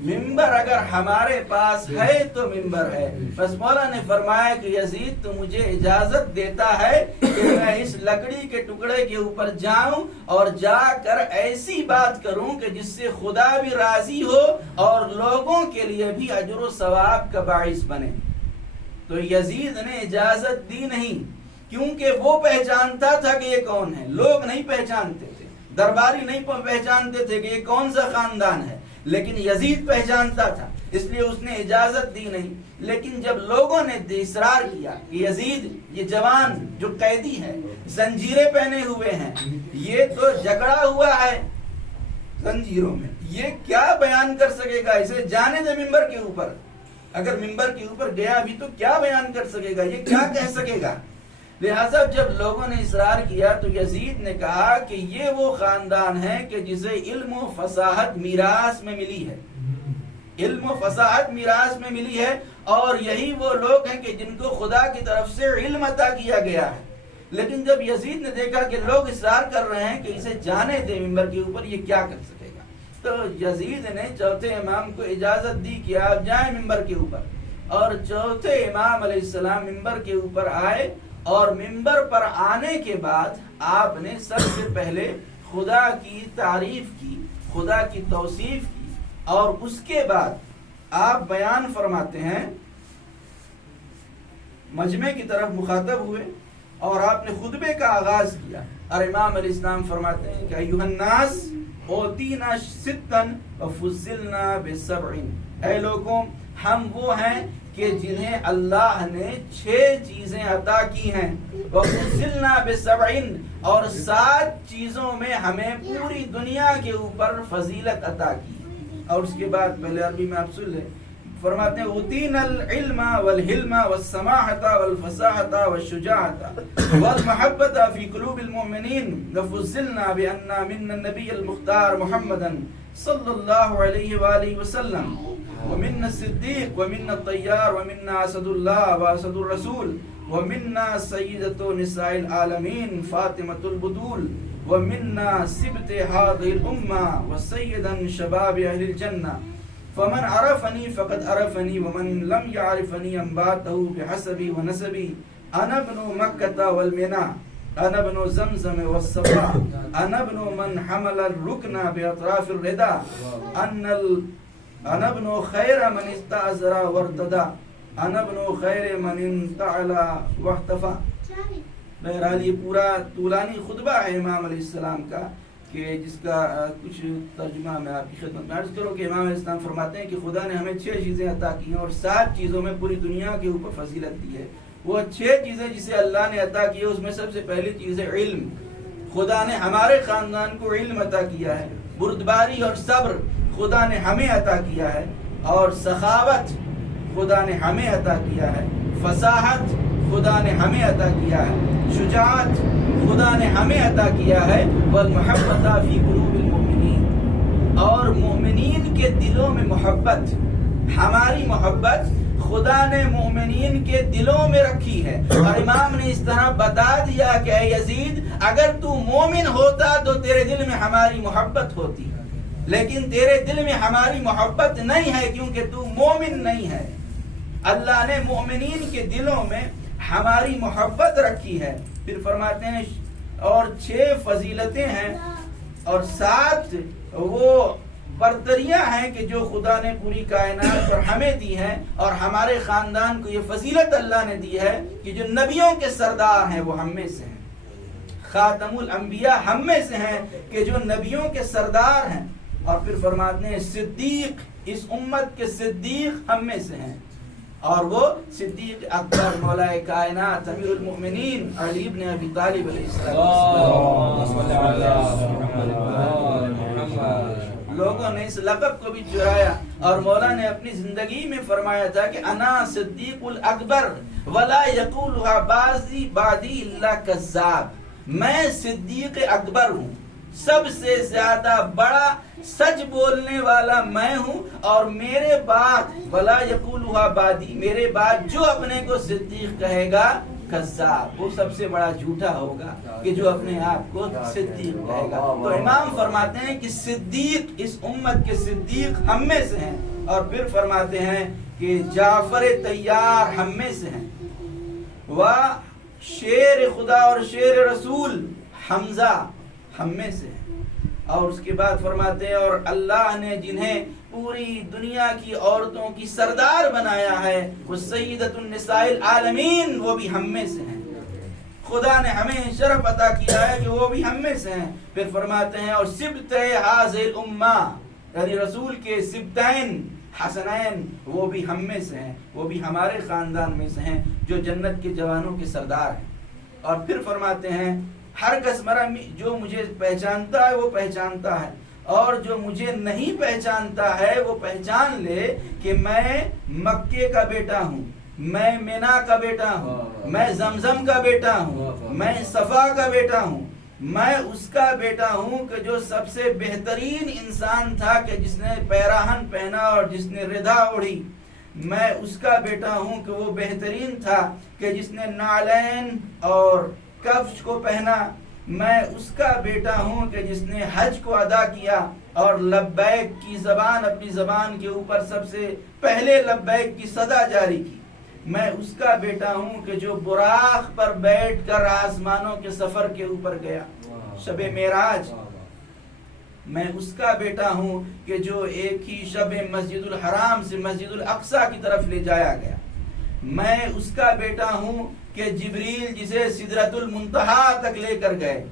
ممبر اگر ہمارے پاس ہے تو ممبر ہے۔ بس مولا نے فرمایا کہ یزید تو مجھے اجازت دیتا ہے کہ میں اس لکڑی کے ٹکڑے کے اوپر جاؤں اور جا کر ایسی بات کروں کہ جس سے خدا بھی راضی ہو اور لوگوں کے لیے بھی اجر و ثواب کا باعث بنے۔ تو یزید نے اجازت دی نہیں، کیونکہ وہ پہچانتا تھا کہ یہ کون ہے، لوگ نہیں پہچانتے تھے، درباری نہیں پہچانتے تھے کہ یہ کون سا خاندان ہے، لیکن یزید پہچانتا تھا، اس لیے اس نے اجازت دی نہیں۔ لیکن جب لوگوں نے اصرار کیا کہ یزید یہ جوان جو قیدی ہے، زنجیریں پہنے ہوئے ہیں، یہ تو جکڑا ہوا ہے زنجیروں میں، یہ کیا بیان کر سکے گا، اسے جانے دے ممبر کے اوپر، اگر ممبر کے اوپر گیا بھی تو کیا بیان کر سکے گا، یہ کیا کہہ سکے گا۔ لہذا جب لوگوں نے اصرار کیا تو یزید نے کہا کہ یہ وہ خاندان ہے کہ جسے علم و فصاحت میراث میں ملی ہے، علم و فصاحت میراث میں ملی ہے، اور یہی وہ لوگ ہیں کہ جن کو خدا کی طرف سے علم عطا کیا گیا ہے۔ لیکن جب یزید نے دیکھا کہ لوگ اصرار کر رہے ہیں کہ اسے جانے دے ممبر کے اوپر، یہ کیا کر سکے گا، تو یزید نے چوتھے امام کو اجازت دی کہ آپ جائیں ممبر کے اوپر، اور چوتھے امام علیہ السلام ممبر کے اوپر آئے، اور ممبر پر آنے کے بعد آپ نے سب سے پہلے خدا کی تعریف کی، خدا کی توصیف کی، اور اس کے بعد آپ بیان فرماتے ہیں، مجمع کی طرف مخاطب ہوئے اور آپ نے خطبے کا آغاز کیا، اور امام علیہ السلام فرماتے ہیں کہ ایھا الناس اوتینا ستا وفضلنا بسبع، اے لوگوں ہم وہ ہیں کہ جنہیں اللہ نے 6 چیزیں عطا کی ہیں، وَفُضِّلْنَا بِسَبْعٍ، اور 7 چیزوں میں ہمیں پوری دنیا کے اوپر فضیلت عطا کی۔ اور اس کے بعد پہلے عربی میں آپ سن لیں، فرماتے ہیں اُوتِینَا الْعِلْمَ وَالْحِلْمَ وَالسَّمَاحَةَ وَالْفَصَاحَةَ وَالشُّجَاعَةَ وَالْمَحَبَّةَ فِي قُلُوبِ الْمُؤْمِنِينَ وَفُضِّلْنَا بِأَنَّا مِنَّا النَّبِيَّ الْمُخْتَارَ مُحَمَّدًا صلی اللہ علیہ وآلہ وسلم ومنا الصدیق ومنا الطیار ومنا اسد اللہ واسد الرسول ومنا سیدۃ نساء العالمین فاطمۃ البدول ومنا سبط هذه الامة وسيدا شباب اهل الجنة فمن عرفني فقد عرفني ومن لم يعرفني انباته بحسبي ونسبي انا ابن مكة والمنى انا ابن زمزم والصفا انا ابن من حمل الركن باطراف الردى انا ابن خیر من استعذر وارتدى انا ابن خیر من انتعلا واحتفا. بہرحال یہ پورا طولانی خطبہ ہے امام علیہ السلام کا کہ جس کا کچھ ترجمہ میں آپ کی خدمت میں عرض کروں کہ امام علیہ السلام فرماتے ہیں کہ خدا نے ہمیں 6 چیزیں عطا کی ہیں اور 7 چیزوں میں پوری دنیا کے اوپر فضیلت دی ہے. وہ 6 چیزیں جسے اللہ نے عطا کی ہے اس میں سب سے پہلی چیز ہے علم. خدا نے ہمارے خاندان کو علم عطا کیا ہے. بردباری اور صبر خدا نے ہمیں عطا کیا ہے. اور سخاوت خدا نے ہمیں عطا کیا ہے. فصاحت خدا نے ہمیں عطا کیا ہے. شجاعت خدا نے ہمیں عطا کیا ہے. والمحبت فی قلوب المؤمنین، اور مومنین کے دلوں میں محبت، ہماری محبت خدا نے مومنین کے دلوں میں رکھی ہے. اور امام نے اس طرح بتا دیا کہ اے یزید اگر تو مومن ہوتا تو تیرے دل میں ہماری محبت ہوتی، لیکن تیرے دل میں ہماری محبت نہیں ہے کیونکہ تو مومن نہیں ہے. اللہ نے مومنین کے دلوں میں ہماری محبت رکھی ہے. پھر فرماتے ہیں اور 6 فضیلتیں ہیں اور 7 وہ برتریاں ہیں کہ جو خدا نے پوری کائنات پر ہمیں دی ہیں. اور ہمارے خاندان کو یہ فضیلت اللہ نے دی ہے کہ جو نبیوں کے سردار ہیں وہ ہم میں سے ہیں. خاتم الانبیاء ہم میں سے ہیں کہ جو نبیوں کے سردار ہیں. اور پھر فرماتے ہیں صدیق، اس امت کے صدیق ہم میں سے ہیں، اور وہ صدیق اکبر مولا کائنات امیر المؤمنین علی بن ابی طالب علیہ السلام. لوگوں نے اس لقب کو بھی چرایا اور مولا نے اپنی زندگی میں فرمایا تھا کہ انا صدیق الاکبر ولا یقولها بعدی الا کذاب. میں صدیق اکبر ہوں، سب سے زیادہ بڑا سچ بولنے والا میں ہوں، اور میرے بعد ولا یقولها بعدی، میرے بعد جو اپنے کو صدیق کہے گا کذاب، وہ سب سے بڑا جھوٹا ہوگا کہ جو اپنے آپ کو صدیق کہے گا. تو امام فرماتے ہیں کہ صدیق، اس امت کے صدیق ہم میں سے ہیں. اور پھر فرماتے ہیں کہ جعفر طیار ہم میں سے ہیں، و شیر خدا اور شیر رسول حمزہ ہم میں سے ہیں. اور اس کے بعد فرماتے ہیں اور اللہ نے جنہیں پوری دنیا کی عورتوں کی سردار بنایا ہے وہ سیدۃ النساء العالمین، وہ بھی ہم میں سے ہیں. خدا نے ہمیں شرف عطا کیا ہے کہ وہ بھی ہم میں سے ہیں. پھر فرماتے ہیں اور سبط ھذہ الامہ، یعنی رسول کے سبتین حسنین وہ بھی ہم میں سے ہیں، وہ بھی ہمارے خاندان میں سے ہیں جو جنت کے جوانوں کے سردار ہیں. اور پھر فرماتے ہیں ہر کس مرا جو مجھے پہچانتا ہے وہ پہچانتا ہے، اور جو مجھے نہیں پہچانتا ہے وہ پہچان لے کہ میں مکے کا بیٹا ہوں، میں مینا کا بیٹا ہوں، میں زمزم کا بیٹا ہوں، میں صفا کا بیٹا ہوں، میں اس کا بیٹا ہوں کہ جو سب سے بہترین انسان تھا کہ جس نے پیراہن پہنا اور جس نے ردا اوڑھی. میں اس کا بیٹا ہوں کہ وہ بہترین تھا کہ جس نے نعلین اور کفش کو پہنا. میں اس کا بیٹا ہوں کہ جس نے حج کو ادا کیا اور لبیک کی زبان اپنی زبان کے اوپر سب سے پہلے لبیک کی صدا جاری کی. میں اس کا بیٹا ہوں کہ جو براق پر بیٹھ کر آسمانوں کے سفر کے اوپر گیا شب معراج. میں اس کا بیٹا ہوں کہ جو ایک ہی شب مسجد الحرام سے مسجد الاقصی کی طرف لے جایا گیا. میں اس کا بیٹا ہوں کہ جبریل جسے سدرۃ المنتہا تک لے کر گئے.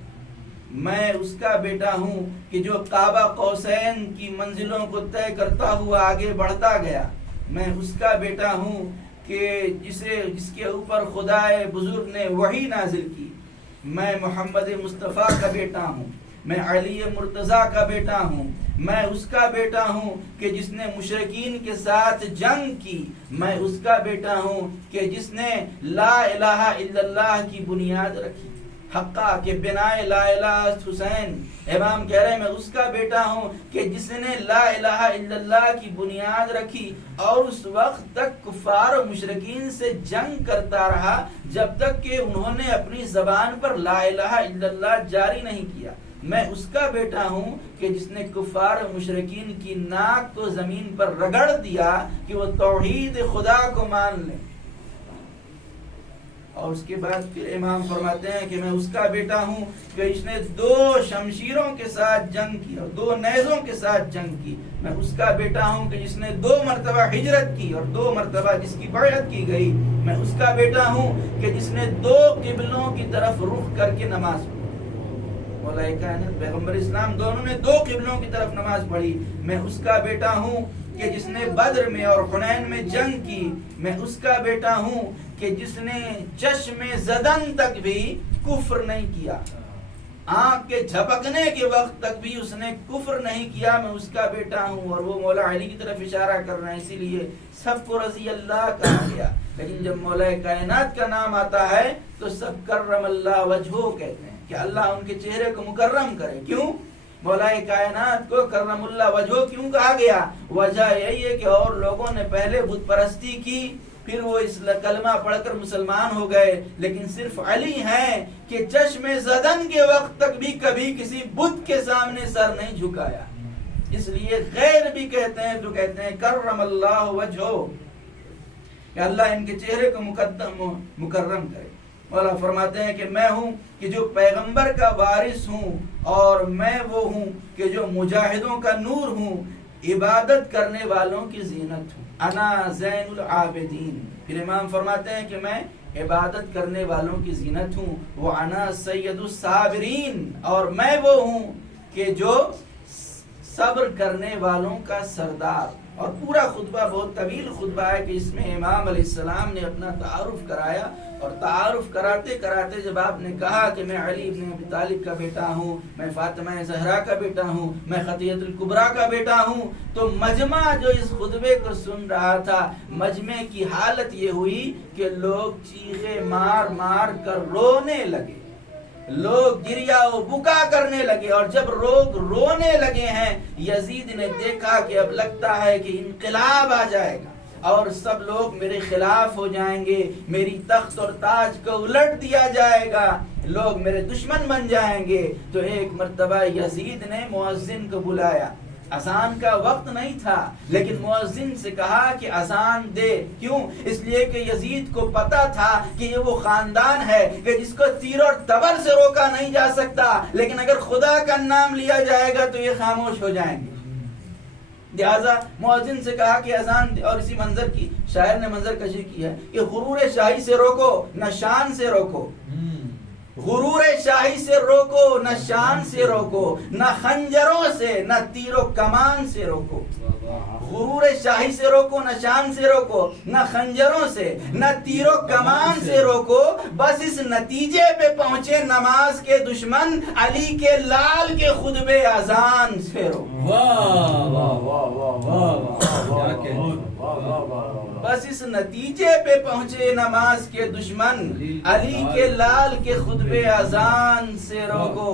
میں اس کا بیٹا ہوں کہ جو قاب قوسین کی منزلوں کو طے کرتا ہوا آگے بڑھتا گیا. میں اس کا بیٹا ہوں کہ جس کے اوپر خدائے بزرگ نے وحی نازل کی. میں محمد مصطفیٰ کا بیٹا ہوں، میں علی مرتضیٰ کا بیٹا ہوں. میں اس کا بیٹا ہوں کہ جس نے مشرکین کے ساتھ جنگ کی. میں اس کا بیٹا ہوں کہ جس نے لا الہ الا اللہ کی بنیاد رکھی. حقا کہ بنائے لا الہ حسین امام کہہ رہے ہیں میں اس کا بیٹا ہوں کہ جس نے لا الہ الا اللہ کی بنیاد رکھی اور اس وقت تک کفار و مشرکین سے جنگ کرتا رہا جب تک کہ انہوں نے اپنی زبان پر لا الہ الا اللہ جاری نہیں کیا. میں اس کا بیٹا ہوں کہ جس نے کفار و مشرکین کی ناک کو زمین پر رگڑ دیا کہ وہ توحید خدا کو مان لیں. اور اس کے بعد پھر امام فرماتے ہیں کہ میں اس کا بیٹا ہوں کہ جس نے 2 شمشیروں کے ساتھ جنگ کی اور 2 نیزوں کے ساتھ جنگ کی. میں اس کا بیٹا ہوں کہ جس نے 2 مرتبہ ہجرت کی اور 2 مرتبہ جس کی بیعت کی گئی. میں اس کا بیٹا ہوں کہ جس نے 2 قبلوں کی طرف رخ کر کے نماز پڑھی. مولا کائنات پیغمبر اسلام دونوں نے 2 قبلوں کی طرف نماز پڑھی. میں اس کا بیٹا ہوں کہ جس نے بدر میں اور حنین میں جنگ کی. میں اس کا بیٹا ہوں کہ جس نے چشم زدن تک بھی کفر نہیں کیا, آنکھ کے جھپکنے کے وقت تک بھی اس نے کفر نہیں کیا. میں اس کا بیٹا ہوں. اور وہ مولا علی کی طرف اشارہ کر رہے ہیں, اسی لیے سب کو رضی اللہ کہا گیا. لیکن جب مولا کائنات کا نام آتا ہے تو سب کرم اللہ وجہو کہتے ہیں کہ اللہ ان کے چہرے کو مکرم کرے. کیوں مولا کائنات کو کرم اللہ وجہو کیوں کہا گیا؟ وجہ یہی ہے کہ اور لوگوں نے پہلے بت پرستی کی, پھر وہ اس کلمہ پڑھ کر مسلمان ہو گئے, لیکن صرف علی ہیں کہ چشم زدن کے وقت تک بھی کبھی کسی بت کے سامنے سر نہیں جھکایا. اس لیے غیر بھی کہتے ہیں جو کہتے ہیں کرم اللہ وجہو, کہ اللہ ان کے چہرے کو مکرم کرے. مولا فرماتے ہیں کہ میں ہوں کہ جو پیغمبر کا وارث ہوں, اور میں وہ ہوں کہ جو مجاہدوں کا نور ہوں, عبادت کرنے والوں کی زینت ہوں. انا زین العابدین. پھر امام فرماتے ہیں کہ میں عبادت کرنے والوں کی زینت ہوں. وہ انا سید الصابرین, اور میں وہ ہوں کہ جو صبر کرنے والوں کا سردار. اور پورا خطبہ بہت طویل خطبہ ہے کہ اس میں امام علیہ السلام نے اپنا تعارف کرایا, اور تعارف کراتے کراتے جب آپ نے کہا کہ میں علی ابن ابی طالب کا بیٹا ہوں, میں فاطمہ زہرا کا بیٹا ہوں, میں خدیجہ الکبریٰ کا بیٹا ہوں, تو مجمع جو اس خطبے کو سن رہا تھا, مجمع کی حالت یہ ہوئی کہ لوگ چیخے مار مار کر رونے لگے, لوگ گریا و بکا کرنے لگے. اور جب لوگ رونے لگے ہیں, یزید نے دیکھا کہ اب لگتا ہے کہ انقلاب آ جائے گا اور سب لوگ میرے خلاف ہو جائیں گے, میری تخت اور تاج کو الٹ دیا جائے گا, لوگ میرے دشمن بن جائیں گے. تو ایک مرتبہ یزید نے مؤذن کو بلایا. اذان کا وقت نہیں تھا, لیکن مؤذن سے کہا کہ اذان دے. کیوں؟ اس لیے کہ یزید کو پتا تھا کہ یہ وہ خاندان ہے کہ جس کو تیر اور تبر سے روکا نہیں جا سکتا, لیکن اگر خدا کا نام لیا جائے گا تو یہ خاموش ہو جائیں گے. لہذا مؤذن سے کہا کہ اذان دے. اور اسی منظر کی شاعر نے منظر کشی کی ہے کہ غرور شاہی سے روکو نہ شان سے روکو, غرور شاہی سے روکو نہ شان سے روکو, نہ خنجروں سے نہ تیر و کمان سے روکو. غرور شاہی سے روکو نہ شان سے روکو, نہ خنجروں سے نہ تیر و کمان سے روکو, بس اس نتیجے پہ پہنچے نماز کے دشمن, علی کے لال کے خطبے اذان سے روکو. بس اس نتیجے پہ پہنچے نماز کے دشمن, علی کے لال کے خطبے اذان سے روکو.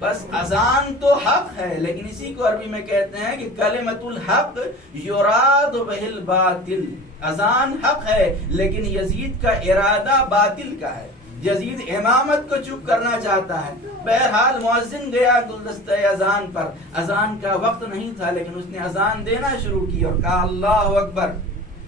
بس اذان تو حق ہے, لیکن اسی کو عربی میں کہتے ہیں کہ کلمۃ الحق یراد بہ الباطل. اذان حق ہے لیکن یزید کا ارادہ باطل کا ہے. یزید امامت کو چپ کرنا چاہتا ہے. بہرحال مؤذن گیا گلدستہ اذان پر. اذان کا وقت نہیں تھا, لیکن اس نے اذان دینا شروع کی اور کہا اللہ اکبر.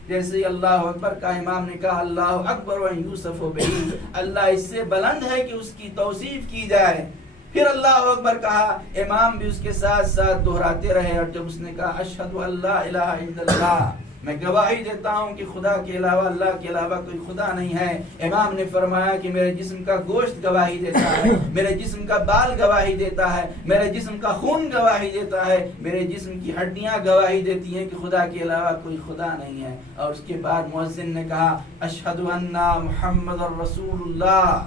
جیسے ہی اللہ اکبر کا امام نے کہا اللہ اکبر و یوسف و بہی, اللہ اس سے بلند ہے کہ اس کی توصیف کی جائے. پھر اللہ اکبر کہا, امام بھی اس کے ساتھ ساتھ دہراتے رہے. اور جب اس نے کہا اشہد ان لا الہ الا اللہ, میں گواہی دیتا ہوں کہ خدا کے علاوہ, اللہ کے علاوہ کوئی خدا نہیں ہے, امام نے فرمایا کہ میرے جسم کا گوشت گواہی دیتا ہے, میرے جسم کا بال گواہی دیتا ہے, میرے جسم کا خون گواہی دیتا ہے, میرے جسم کی ہڈیاں گواہی دیتی ہیں کہ خدا کے علاوہ کوئی خدا نہیں ہے. اور اس کے بعد مؤذن نے کہا اشہد ان محمد رسول اللہ.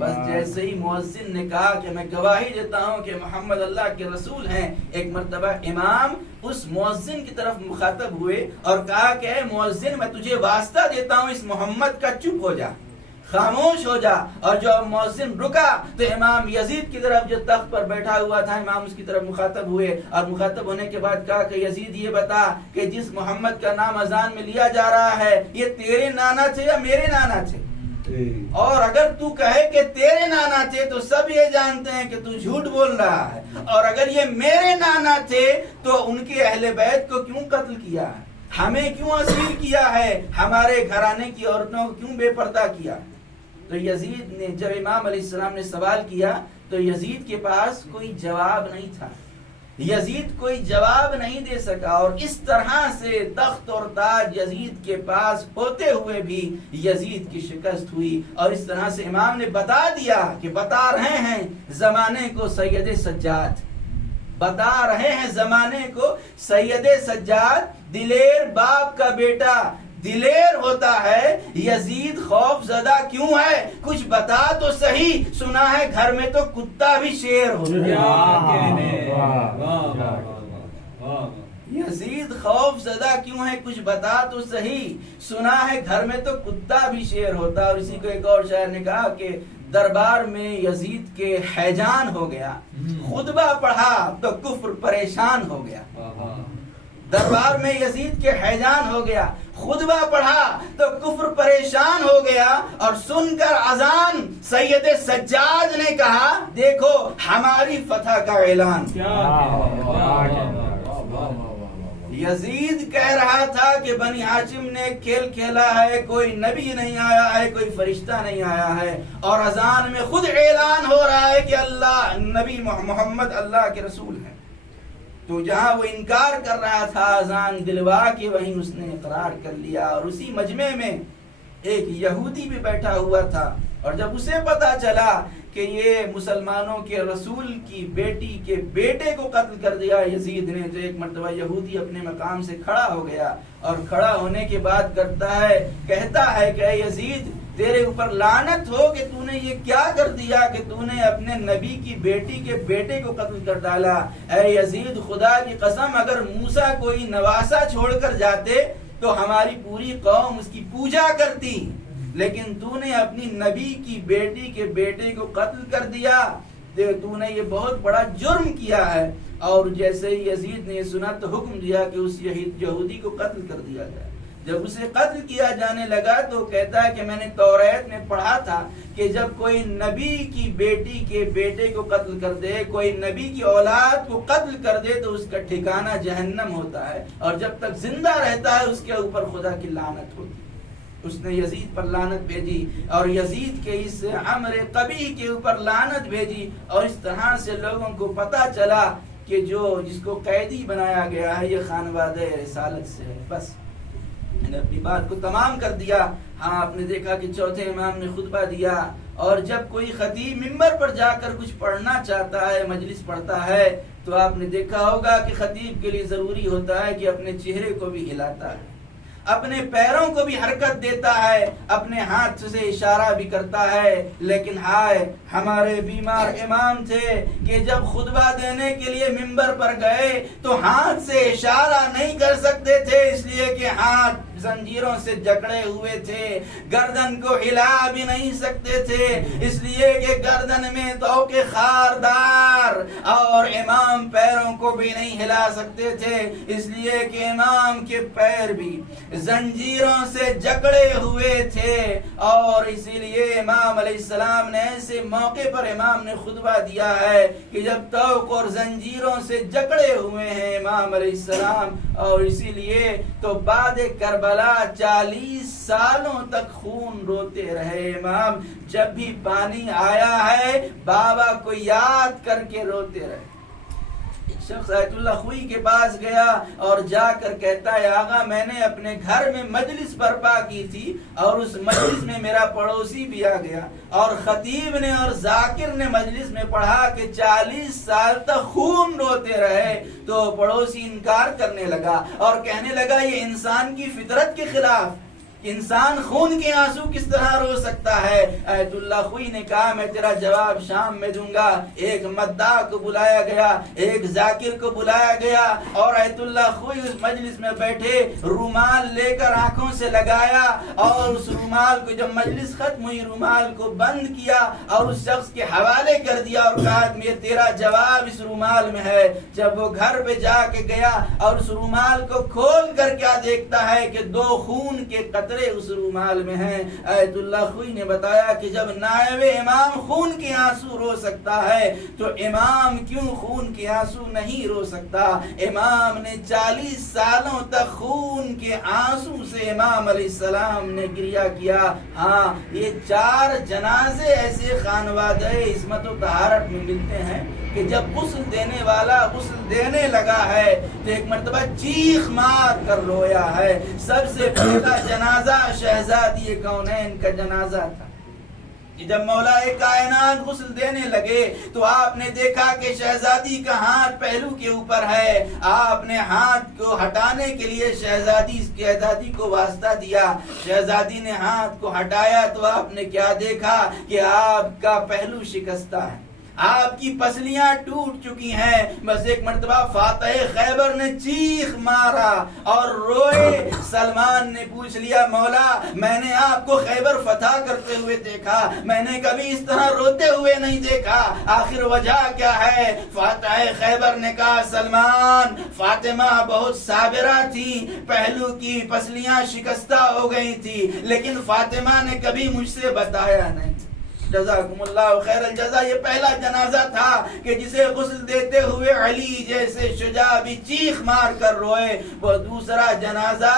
بس جیسے ہی مؤذن نے کہا کہ میں گواہی دیتا ہوں کہ محمد اللہ کے رسول ہیں, ایک مرتبہ امام اس مؤذن کی طرف مخاطب ہوئے اور کہا کہ اے مؤذن, میں تجھے واسطہ دیتا ہوں اس محمد کا چپ ہو جا, خاموش ہو جا. اور جب مؤذن رکا تو امام یزید کی طرف جو تخت پر بیٹھا ہوا تھا, امام اس کی طرف مخاطب ہوئے, اور مخاطب ہونے کے بعد کہا کہ یزید یہ بتا کہ جس محمد کا نام اذان میں لیا جا رہا ہے, یہ تیرے نانا تھے یا میرے نانا تھے؟ اور اگر تو کہے کہ تیرے نانا تھے تو سب یہ جانتے ہیں کہ تو جھوٹ بول رہا ہے، اور اگر یہ میرے نانا تھے تو ان کے اہل بیت کو کیوں قتل کیا ہے، ہمیں کیوں اسیر کیا ہے، ہمارے گھرانے کی عورتوں کو کیوں بے پردہ کیا؟ تو یزید نے جب امام علیہ السلام نے سوال کیا تو یزید کے پاس کوئی جواب نہیں تھا، یزید کوئی جواب نہیں دے سکا، اور اس طرح سے تخت اور تاج یزید کے پاس ہوتے ہوئے بھی یزید کی شکست ہوئی، اور اس طرح سے امام نے بتا دیا کہ بتا رہے ہیں زمانے کو سید سجاد، بتا رہے ہیں زمانے کو سید سجاد، دلیر باپ کا بیٹا دلیر ہوتا ہے، یزید خوف زدہ کیوں ہے، کچھ بتا تو صحیح، سنا ہے گھر میں تو کتا بھی شیر ہوتا ہے، یزید خوف زدہ کیوں ہے، کچھ بتا تو صحیح، سنا ہے گھر میں تو کتا بھی شیر ہوتا۔ اور اسی کو ایک اور شاعر نے کہا کہ دربار میں یزید کے حیجان ہو گیا، خطبہ پڑھا تو کفر پریشان ہو گیا، دربار میں یزید کے حیجان ہو گیا، خطبہ پڑھا تو کفر پریشان ہو گیا، اور سن کر اذان سید سجاد نے کہا دیکھو ہماری فتح کا اعلان۔ یزید کہہ رہا تھا کہ بنی ہاشم نے کھیل کھیلا ہے، کوئی نبی نہیں آیا ہے، کوئی فرشتہ نہیں آیا ہے، اور اذان میں خود اعلان ہو رہا ہے کہ اللہ نبی محمد اللہ کے رسول ہیں۔ تو جہاں وہ انکار کر رہا تھا اذان دلوا کے، وہیں اس نے اقرار کر لیا، اور اسی مجمع میں ایک یہودی بھی بیٹھا ہوا تھا، اور جب اسے پتا چلا کہ یہ مسلمانوں کے رسول کی بیٹی کے بیٹے کو قتل کر دیا یزید نے، تو ایک مرتبہ یہودی اپنے مقام سے کھڑا ہو گیا، اور کھڑا ہونے کے بعد کہتا ہے کہ اے یزید تیرے اوپر لعنت ہو کہ تو نے یہ کیا کر دیا کہ تو نے اپنے نبی کی بیٹی کے بیٹے کو قتل کر ڈالا۔ اے یزید خدا کی قسم اگر موسیٰ کوئی نواسا چھوڑ کر جاتے تو ہماری پوری قوم اس کی پوجا کرتی، لیکن تو نے اپنی نبی کی بیٹی کے بیٹے کو قتل کر دیا، تو نے یہ بہت بڑا جرم کیا ہے۔ اور جیسے ہی یزید نے یہ سنا تو حکم دیا کہ اس یہودی کو قتل کر دیا جائے۔ جب اسے قتل کیا جانے لگا تو کہتا ہے کہ میں نے توریت میں پڑھا تھا کہ جب کوئی نبی کی بیٹی کے بیٹے کو قتل کر دے، کوئی نبی کی اولاد کو قتل کر دے تو اس کا ٹھکانہ جہنم ہوتا ہے، اور جب تک زندہ رہتا ہے اس کے اوپر خدا کی لعنت ہوتی ہے۔ اس نے یزید پر لعنت بھیجی، اور یزید کے اس عمر قبیح کے اوپر لعنت بھیجی، اور اس طرح سے لوگوں کو پتا چلا کہ جس کو قیدی بنایا گیا ہے یہ خانوادہ رسالت سے ہے۔ بس میں نے اپنی بات کو تمام کر دیا۔ ہاں آپ نے دیکھا کہ چوتھے امام نے خطبہ دیا، اور جب کوئی خطیب ممبر پر جا کر کچھ پڑھنا چاہتا ہے، مجلس پڑھتا ہے، تو آپ نے دیکھا ہوگا کہ خطیب کے لیے ضروری ہوتا ہے کہ اپنے چہرے کو بھی ہلاتا ہے، اپنے پیروں کو بھی حرکت دیتا ہے، اپنے ہاتھ سے اشارہ بھی کرتا ہے۔ لیکن ہائے ہمارے بیمار امام تھے کہ جب خطبہ دینے کے لیے ممبر پر گئے تو ہاتھ سے اشارہ نہیں کر سکتے تھے، اس لیے کہ ہاتھ زنجیروں سے جکڑے ہوئے تھے، گردن کو ہلا بھی نہیں سکتے تھے، اس لیے کہ گردن میں توق خاردار، اور امام پیروں کو بھی نہیں ہلا سکتے تھے، اس لیے کہ امام کے پیر بھی زنجیروں سے جکڑے ہوئے تھے۔ اور اسی لیے امام علیہ السلام نے ایسے موقع پر امام نے خطبہ دیا ہے کہ جب توق اور زنجیروں سے جکڑے ہوئے ہیں امام علیہ السلام، اور اسی لیے تو بعد کربلا 40 سالوں تک خون روتے رہے امام، جب بھی پانی آیا ہے بابا کو یاد کر کے روتے رہے۔ شخص آیت اللہ خوئی کے پاس گیا اور جا کر کہتا ہے آغا میں نے اپنے گھر میں مجلس برپا کی تھی، اور اس مجلس میں میرا پڑوسی بھی آ گیا، اور خطیب نے اور ذاکر نے مجلس میں پڑھا کہ 40 سال تک خون روتے رہے۔ تو پڑوسی انکار کرنے لگا اور کہنے لگا یہ انسان کی فطرت کے خلاف، انسان خون کے آنسو کس طرح رو سکتا ہے؟ آیت اللہ خوئی نے کہا میں تیرا جواب شام میں دوں گا۔ ایک مداح کو بلایا گیا، ایک ذاکر کو بلایا گیا، اور آیت اللہ خوئی اس مجلس میں بیٹھے رومال لے کر آنکھوں سے لگایا، اور اس رومال کو جب مجلس ختم ہوئی رومال کو بند کیا اور اس شخص کے حوالے کر دیا اور کہا کہ تیرا جواب اس رومال میں ہے۔ جب وہ گھر پہ جا کے گیا اور اس رومال کو کھول کر کیا دیکھتا ہے کہ 2 خون کے قطرے قطرے اس رومال میں ہیں۔ آیت اللہ خوئی نے بتایا کہ جب نائب امام خون کے آنسو رو سکتا ہے تو امام کیوں خون کے آنسو نہیں رو سکتا؟ امام نے 40 سالوں تک خون کے آنسو سے امام علیہ السلام نے گریہ کیا۔ ہاں، یہ 4 جنازے ایسے خانوادہ عصمت و طہارت میں ملتے ہیں کہ جب غسل دینے والا غسل دینے لگا ہے تو ایک مرتبہ چیخ مار کر رویا ہے۔ سب سے پہلا جنازہ شہزادی کونین کا جنازہ تھا۔ جب مولا کائنات غسل دینے لگے تو آپ نے دیکھا کہ شہزادی کا ہاتھ پہلو کے اوپر ہے۔ آپ نے ہاتھ کو ہٹانے کے لیے شہزادی کو واسطہ دیا۔ شہزادی نے ہاتھ کو ہٹایا تو آپ نے کیا دیکھا کہ آپ کا پہلو شکستہ ہے، آپ کی پسلیاں ٹوٹ چکی ہیں۔ بس ایک مرتبہ فاتح خیبر نے چیخ مارا اور روئے۔ سلمان نے پوچھ لیا مولا میں نے آپ کو خیبر فتح کرتے ہوئے دیکھا، میں نے کبھی اس طرح روتے ہوئے نہیں دیکھا، آخر وجہ کیا ہے؟ فاتح خیبر نے کہا سلمان فاطمہ بہت صابرہ تھی، پہلو کی پسلیاں شکستہ ہو گئی تھی، لیکن فاطمہ نے کبھی مجھ سے بتایا نہیں۔ جزاکم اللہ خیر الجزا۔ یہ پہلا جنازہ تھا کہ جسے غسل دیتے ہوئے علی جیسے شجاع بھی چیخ مار کر روئے۔ وہ دوسرا جنازہ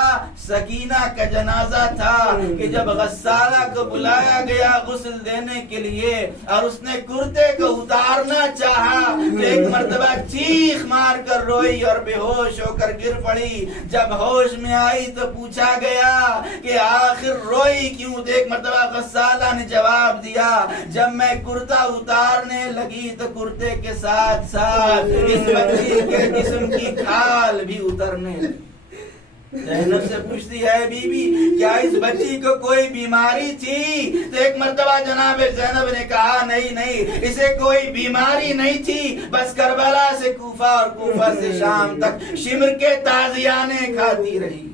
سکینہ کا جنازہ تھا کہ جب غسالہ کو بلایا گیا غسل دینے کے لیے اور اس نے کرتے کو اتارنا چاہا تو ایک مرتبہ چیخ مار کر روئی اور بے ہوش ہو کر گر پڑی۔ جب ہوش میں آئی تو پوچھا گیا کہ آخر روئی کیوں؟ تو ایک مرتبہ غسالہ نے جواب دیا جب میں کرتا اتارنے لگی تو کرتے کے ساتھ ساتھ اس بچی کے جسم کی کھال بھی اترنے لگی۔ زینب سے پوچھتی ہے بی بی کیا اس بچی کو کوئی بیماری تھی؟ تو ایک مرتبہ جناب زینب نے کہا نہیں اسے کوئی بیماری نہیں تھی، بس کربلا سے کوفہ اور کوفہ سے شام تک شمر کے تازیانے کھاتی رہی،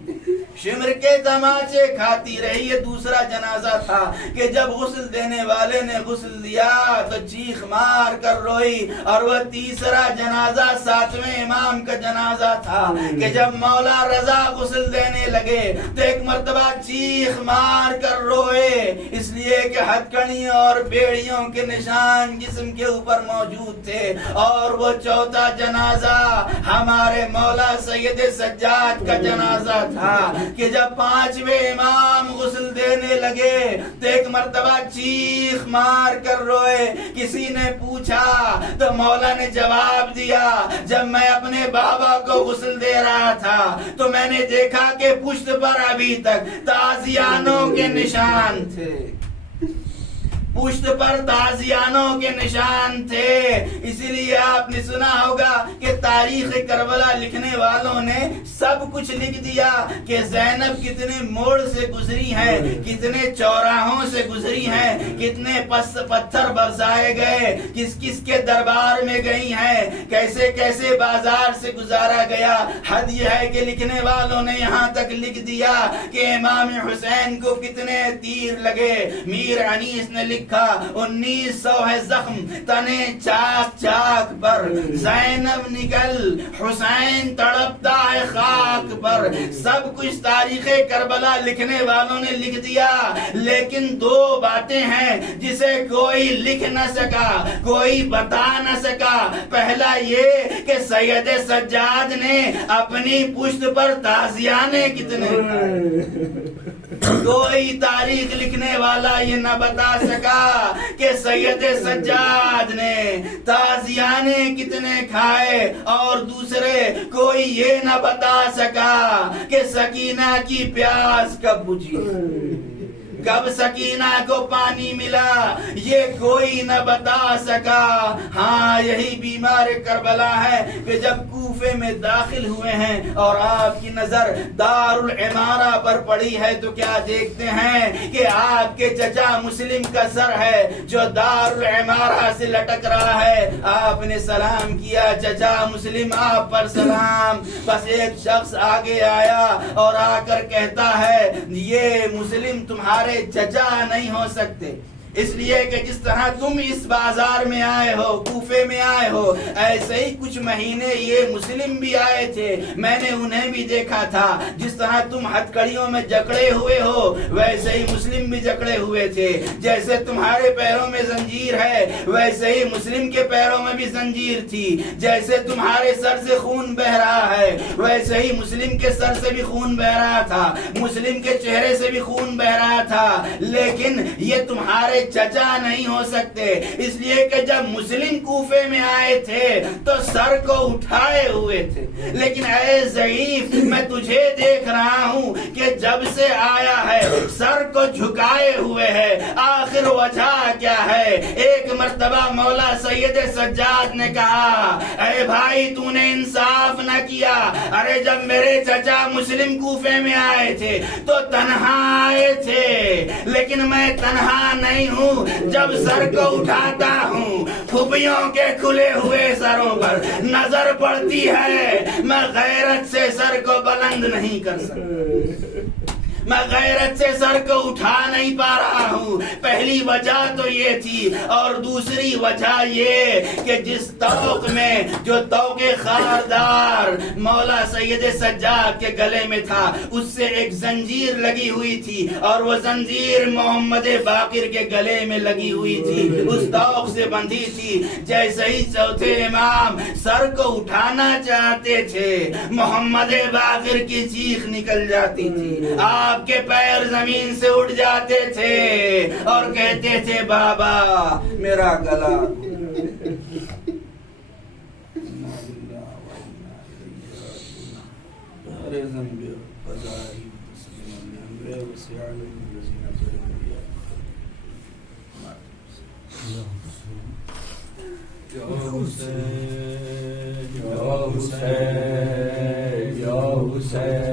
شمر کے تماچے کھاتی رہی۔ یہ دوسرا جنازہ تھا کہ جب غسل دینے والے نے غسل دیا تو چیخ مار کر روئی۔ اور وہ تیسرا جنازہ 7ویں امام کا جنازہ تھا کہ جب مولا رضا غسل دینے لگے تو ایک مرتبہ چیخ مار کر روئے، اس لیے کہ ہتھکڑیوں اور بیڑیوں کے نشان جسم کے اوپر موجود تھے۔ اور وہ چوتھا جنازہ ہمارے مولا سید سجاد کا جنازہ تھا کہ جب 5ویں امام غسل دینے لگے تو ایک مرتبہ چیخ مار کر روئے۔ کسی نے پوچھا تو مولا نے جواب دیا جب میں اپنے بابا کو غسل دے رہا تھا تو میں نے دیکھا کہ پشت پر ابھی تک تازیانوں کے نشان تھے، پشت پر تازیانوں کے نشان تھے۔ اسی لیے آپ نے سنا ہوگا کہ تاریخ کربلا لکھنے والوں نے سب کچھ لکھ دیا کہ زینب کتنے موڑ سے گزری ہیں، کتنے چوراہوں سے گزری ہیں، کتنے پتھر برسائے گئے، کس کس کے دربار میں گئی ہیں، کیسے کیسے بازار سے گزارا گیا۔ حد یہ ہے کہ لکھنے والوں نے یہاں تک لکھ دیا کہ امام حسین کو کتنے تیر لگے۔ میر انیس نے لکھا 1900 ہے زخم تنے چاک چاک پر، زینب نکل حسین تڑپتا ہے خاک پر۔ سب کچھ تاریخ کربلا لکھنے والوں نے لکھ دیا، لیکن 2 باتیں ہیں جسے کوئی لکھ نہ سکا، کوئی بتا نہ سکا۔ پہلا یہ کہ سید سجاد نے اپنی پشت پر تازیانے کتنے، کوئی تاریخ لکھنے والا یہ نہ بتا سکا کہ سید سجاد نے تازیانے کتنے کھائے، اور دوسرے کوئی یہ نہ بتا سکا کہ سکینہ کی پیاس کب بجھی، کب سکینہ کو پانی ملا، یہ کوئی نہ بتا سکا۔ ہاں یہی بیمار کربلا ہے کہ جب کوفے میں داخل ہوئے ہیں اور آپ کی نظر دار العمارہ پر پڑی ہے تو کیا دیکھتے ہیں کہ آپ کے چچا مسلم کا سر ہے جو دار العمارہ سے لٹک رہا ہے۔ آپ نے سلام کیا چچا مسلم آپ پر سلام۔ بس ایک شخص آگے آیا اور آ کر کہتا ہے یہ مسلم تمہارے چچا نہیں ہو سکتے، اس لیے کہ جس طرح تم اس بازار میں آئے ہو، کوفے میں آئے ہو، ایسے ہی کچھ مہینے یہ مسلم بھی آئے تھے، میں نے انہیں بھی دیکھا تھا۔ جس طرح تم ہتھکڑیوں میں جکڑے ہوئے ہو ویسے ہی مسلم بھی جکڑے ہوئے تھے۔ جیسے تمہارے پیروں میں زنجیر ہے ویسے ہی مسلم کے پیروں میں بھی زنجیر تھی۔ جیسے تمہارے سر سے خون بہ رہا ہے ویسے ہی مسلم کے سر سے بھی خون بہ رہا تھا، مسلم کے چہرے سے بھی خون بہ رہا تھا، لیکن یہ تمہارے چچا نہیں ہو سکتے، اس لیے کہ جب مسلم کوفے میں آئے تھے تو سر کو اٹھائے ہوئے تھے، لیکن اے ضعیف میں تجھے دیکھ رہا ہوں کہ جب سے آیا ہے سر کو جھکائے ہوئے ہے۔ آخر وجہ کیا ہے؟ ایک مرتبہ مولا سید سجاد نے کہا اے بھائی تو نے انصاف نہ کیا، ارے جب میرے چچا مسلم کوفے میں آئے تھے تو تنہا آئے تھے، لیکن میں تنہا نہیں ہوں، جب سر کو اٹھاتا ہوں پھوپھیوں کے کھلے ہوئے سروں پر نظر پڑتی ہے، میں غیرت سے سر کو بلند نہیں کر سکتا، میں غیرت سے سر کو اٹھا نہیں پا رہا ہوں۔ پہلی وجہ تو یہ تھی، اور دوسری وجہ یہ کہ جس طوق میں جو طوق خاردار مولا سید سجاد کے گلے میں تھا اس سے ایک زنجیر لگی ہوئی تھی، اور وہ زنجیر محمد باقر کے گلے میں لگی ہوئی تھی، اس طوق سے بندھی تھی۔ جیسے ہی چوتھے امام سر کو اٹھانا چاہتے تھے محمد باقر کی چیخ نکل جاتی تھی، آپ کے پیر زمین سے اٹھ جاتے تھے اور کہتے تھے بابا میرا گلا۔ یا حسین